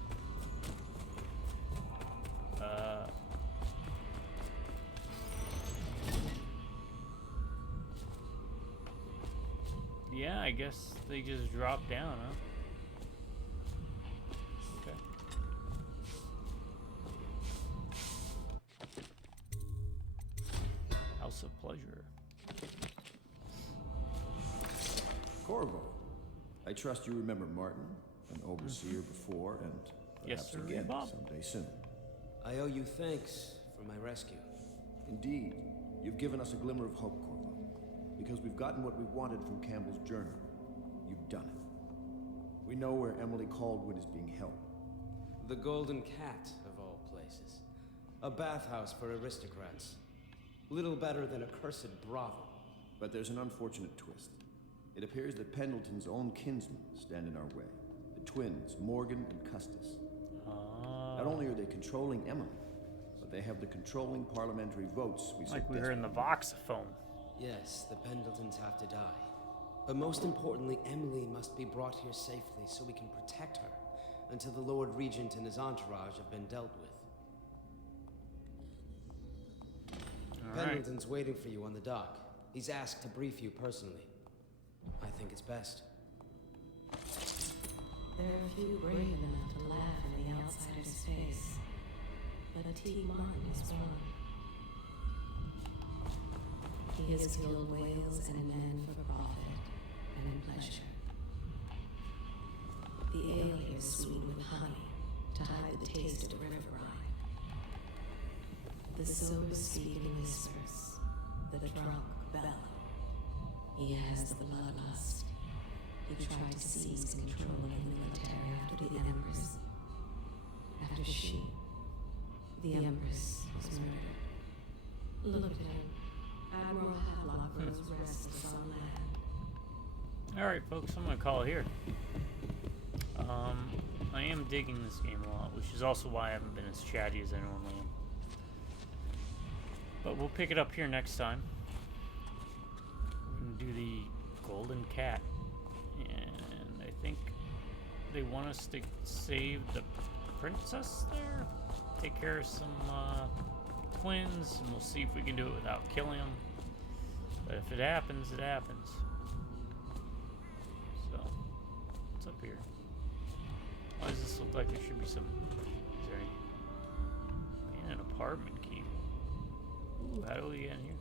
Yeah, I guess they just dropped down, huh? Okay. House of Pleasure. Corvo, I trust you remember Martin, an overseer before, and Yes, perhaps sir, again Bob. someday soon. I owe you thanks for my rescue. Indeed, you've given us a glimmer of hope, Corvo. Because we've gotten what we wanted from Campbell's journal. You've done it. We know where Emily Caldwood is being held. The Golden Cat, of all places. A bathhouse for aristocrats. Little better than a cursed brothel. But there's an unfortunate twist. It appears that Pendleton's own kinsmen stand in our way. The twins, Morgan and Custis. Not only are they controlling Emily, but they have the controlling parliamentary votes we Like we heard in the voxophone. Yes, the Pendletons have to die. But most importantly, Emily must be brought here safely so we can protect her until the Lord Regent and his entourage have been dealt with. Pendleton's waiting for you on the dock. He's asked to brief you personally. I think it's best. There are few brave enough to laugh in the outsider's face, but T. Martin is one. He has killed whales and men for profit and in pleasure. The ale here is sweetened with honey to hide the taste of river brine. The sober speak in whispers, the drunk bellow. He has the bloodlust. He tried to seize control of the military after the Empress. After she, the Empress, was murdered. Look at him. Admiral Havelock grows restless on land. Alright, folks, I'm going to call it here. I am digging this game a lot, which is also why I haven't been as chatty as I normally am. But we'll pick it up here next time. We're going to do the Golden Cat. And I think they want us to save the princess there? Take care of some twins, and we'll see if we can do it without killing them. But if it happens, it happens. So, what's up here? Why does this look like there should be some... Is there an apartment key? Ooh, how do we get in here?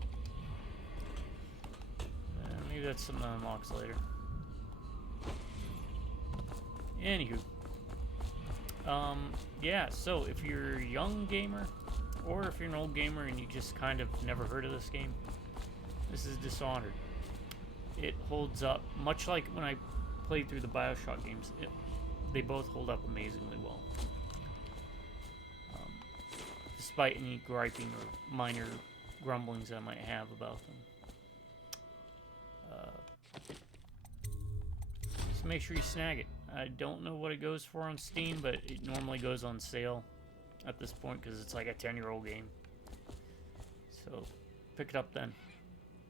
Maybe that's something that unlocks later. Anywho. Yeah, so if you're a young gamer, or if you're an old gamer and you just kind of never heard of this game, this is Dishonored. It holds up, much like when I played through the Bioshock games, they both hold up amazingly well. Despite any griping or minor grumblings I might have about them. So make sure you snag it. I don't know what it goes for on Steam, but it normally goes on sale at this point because it's like a 10-year-old game. So pick it up then.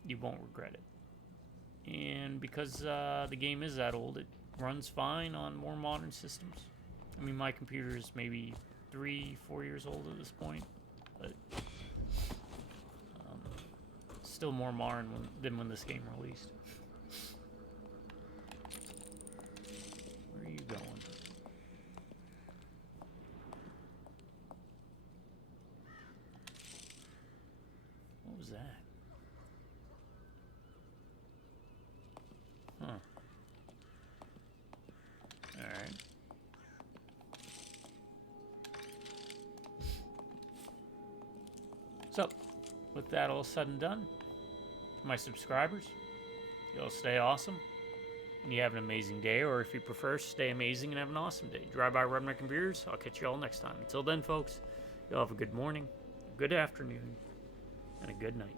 You won't regret it. And because the game is that old, it runs fine on more modern systems. I mean, my computer is maybe 3-4 years old at this point, but Still more modern than when this game released. Where are you going? What was that? Huh. Alright. So, with that all said and done, my subscribers, you all stay awesome. And you have an amazing day, or if you prefer, stay amazing and have an awesome day. Drive by Rub My Computers. I'll catch you all next time. Until then, folks, you all have a good morning, a good afternoon, and a good night.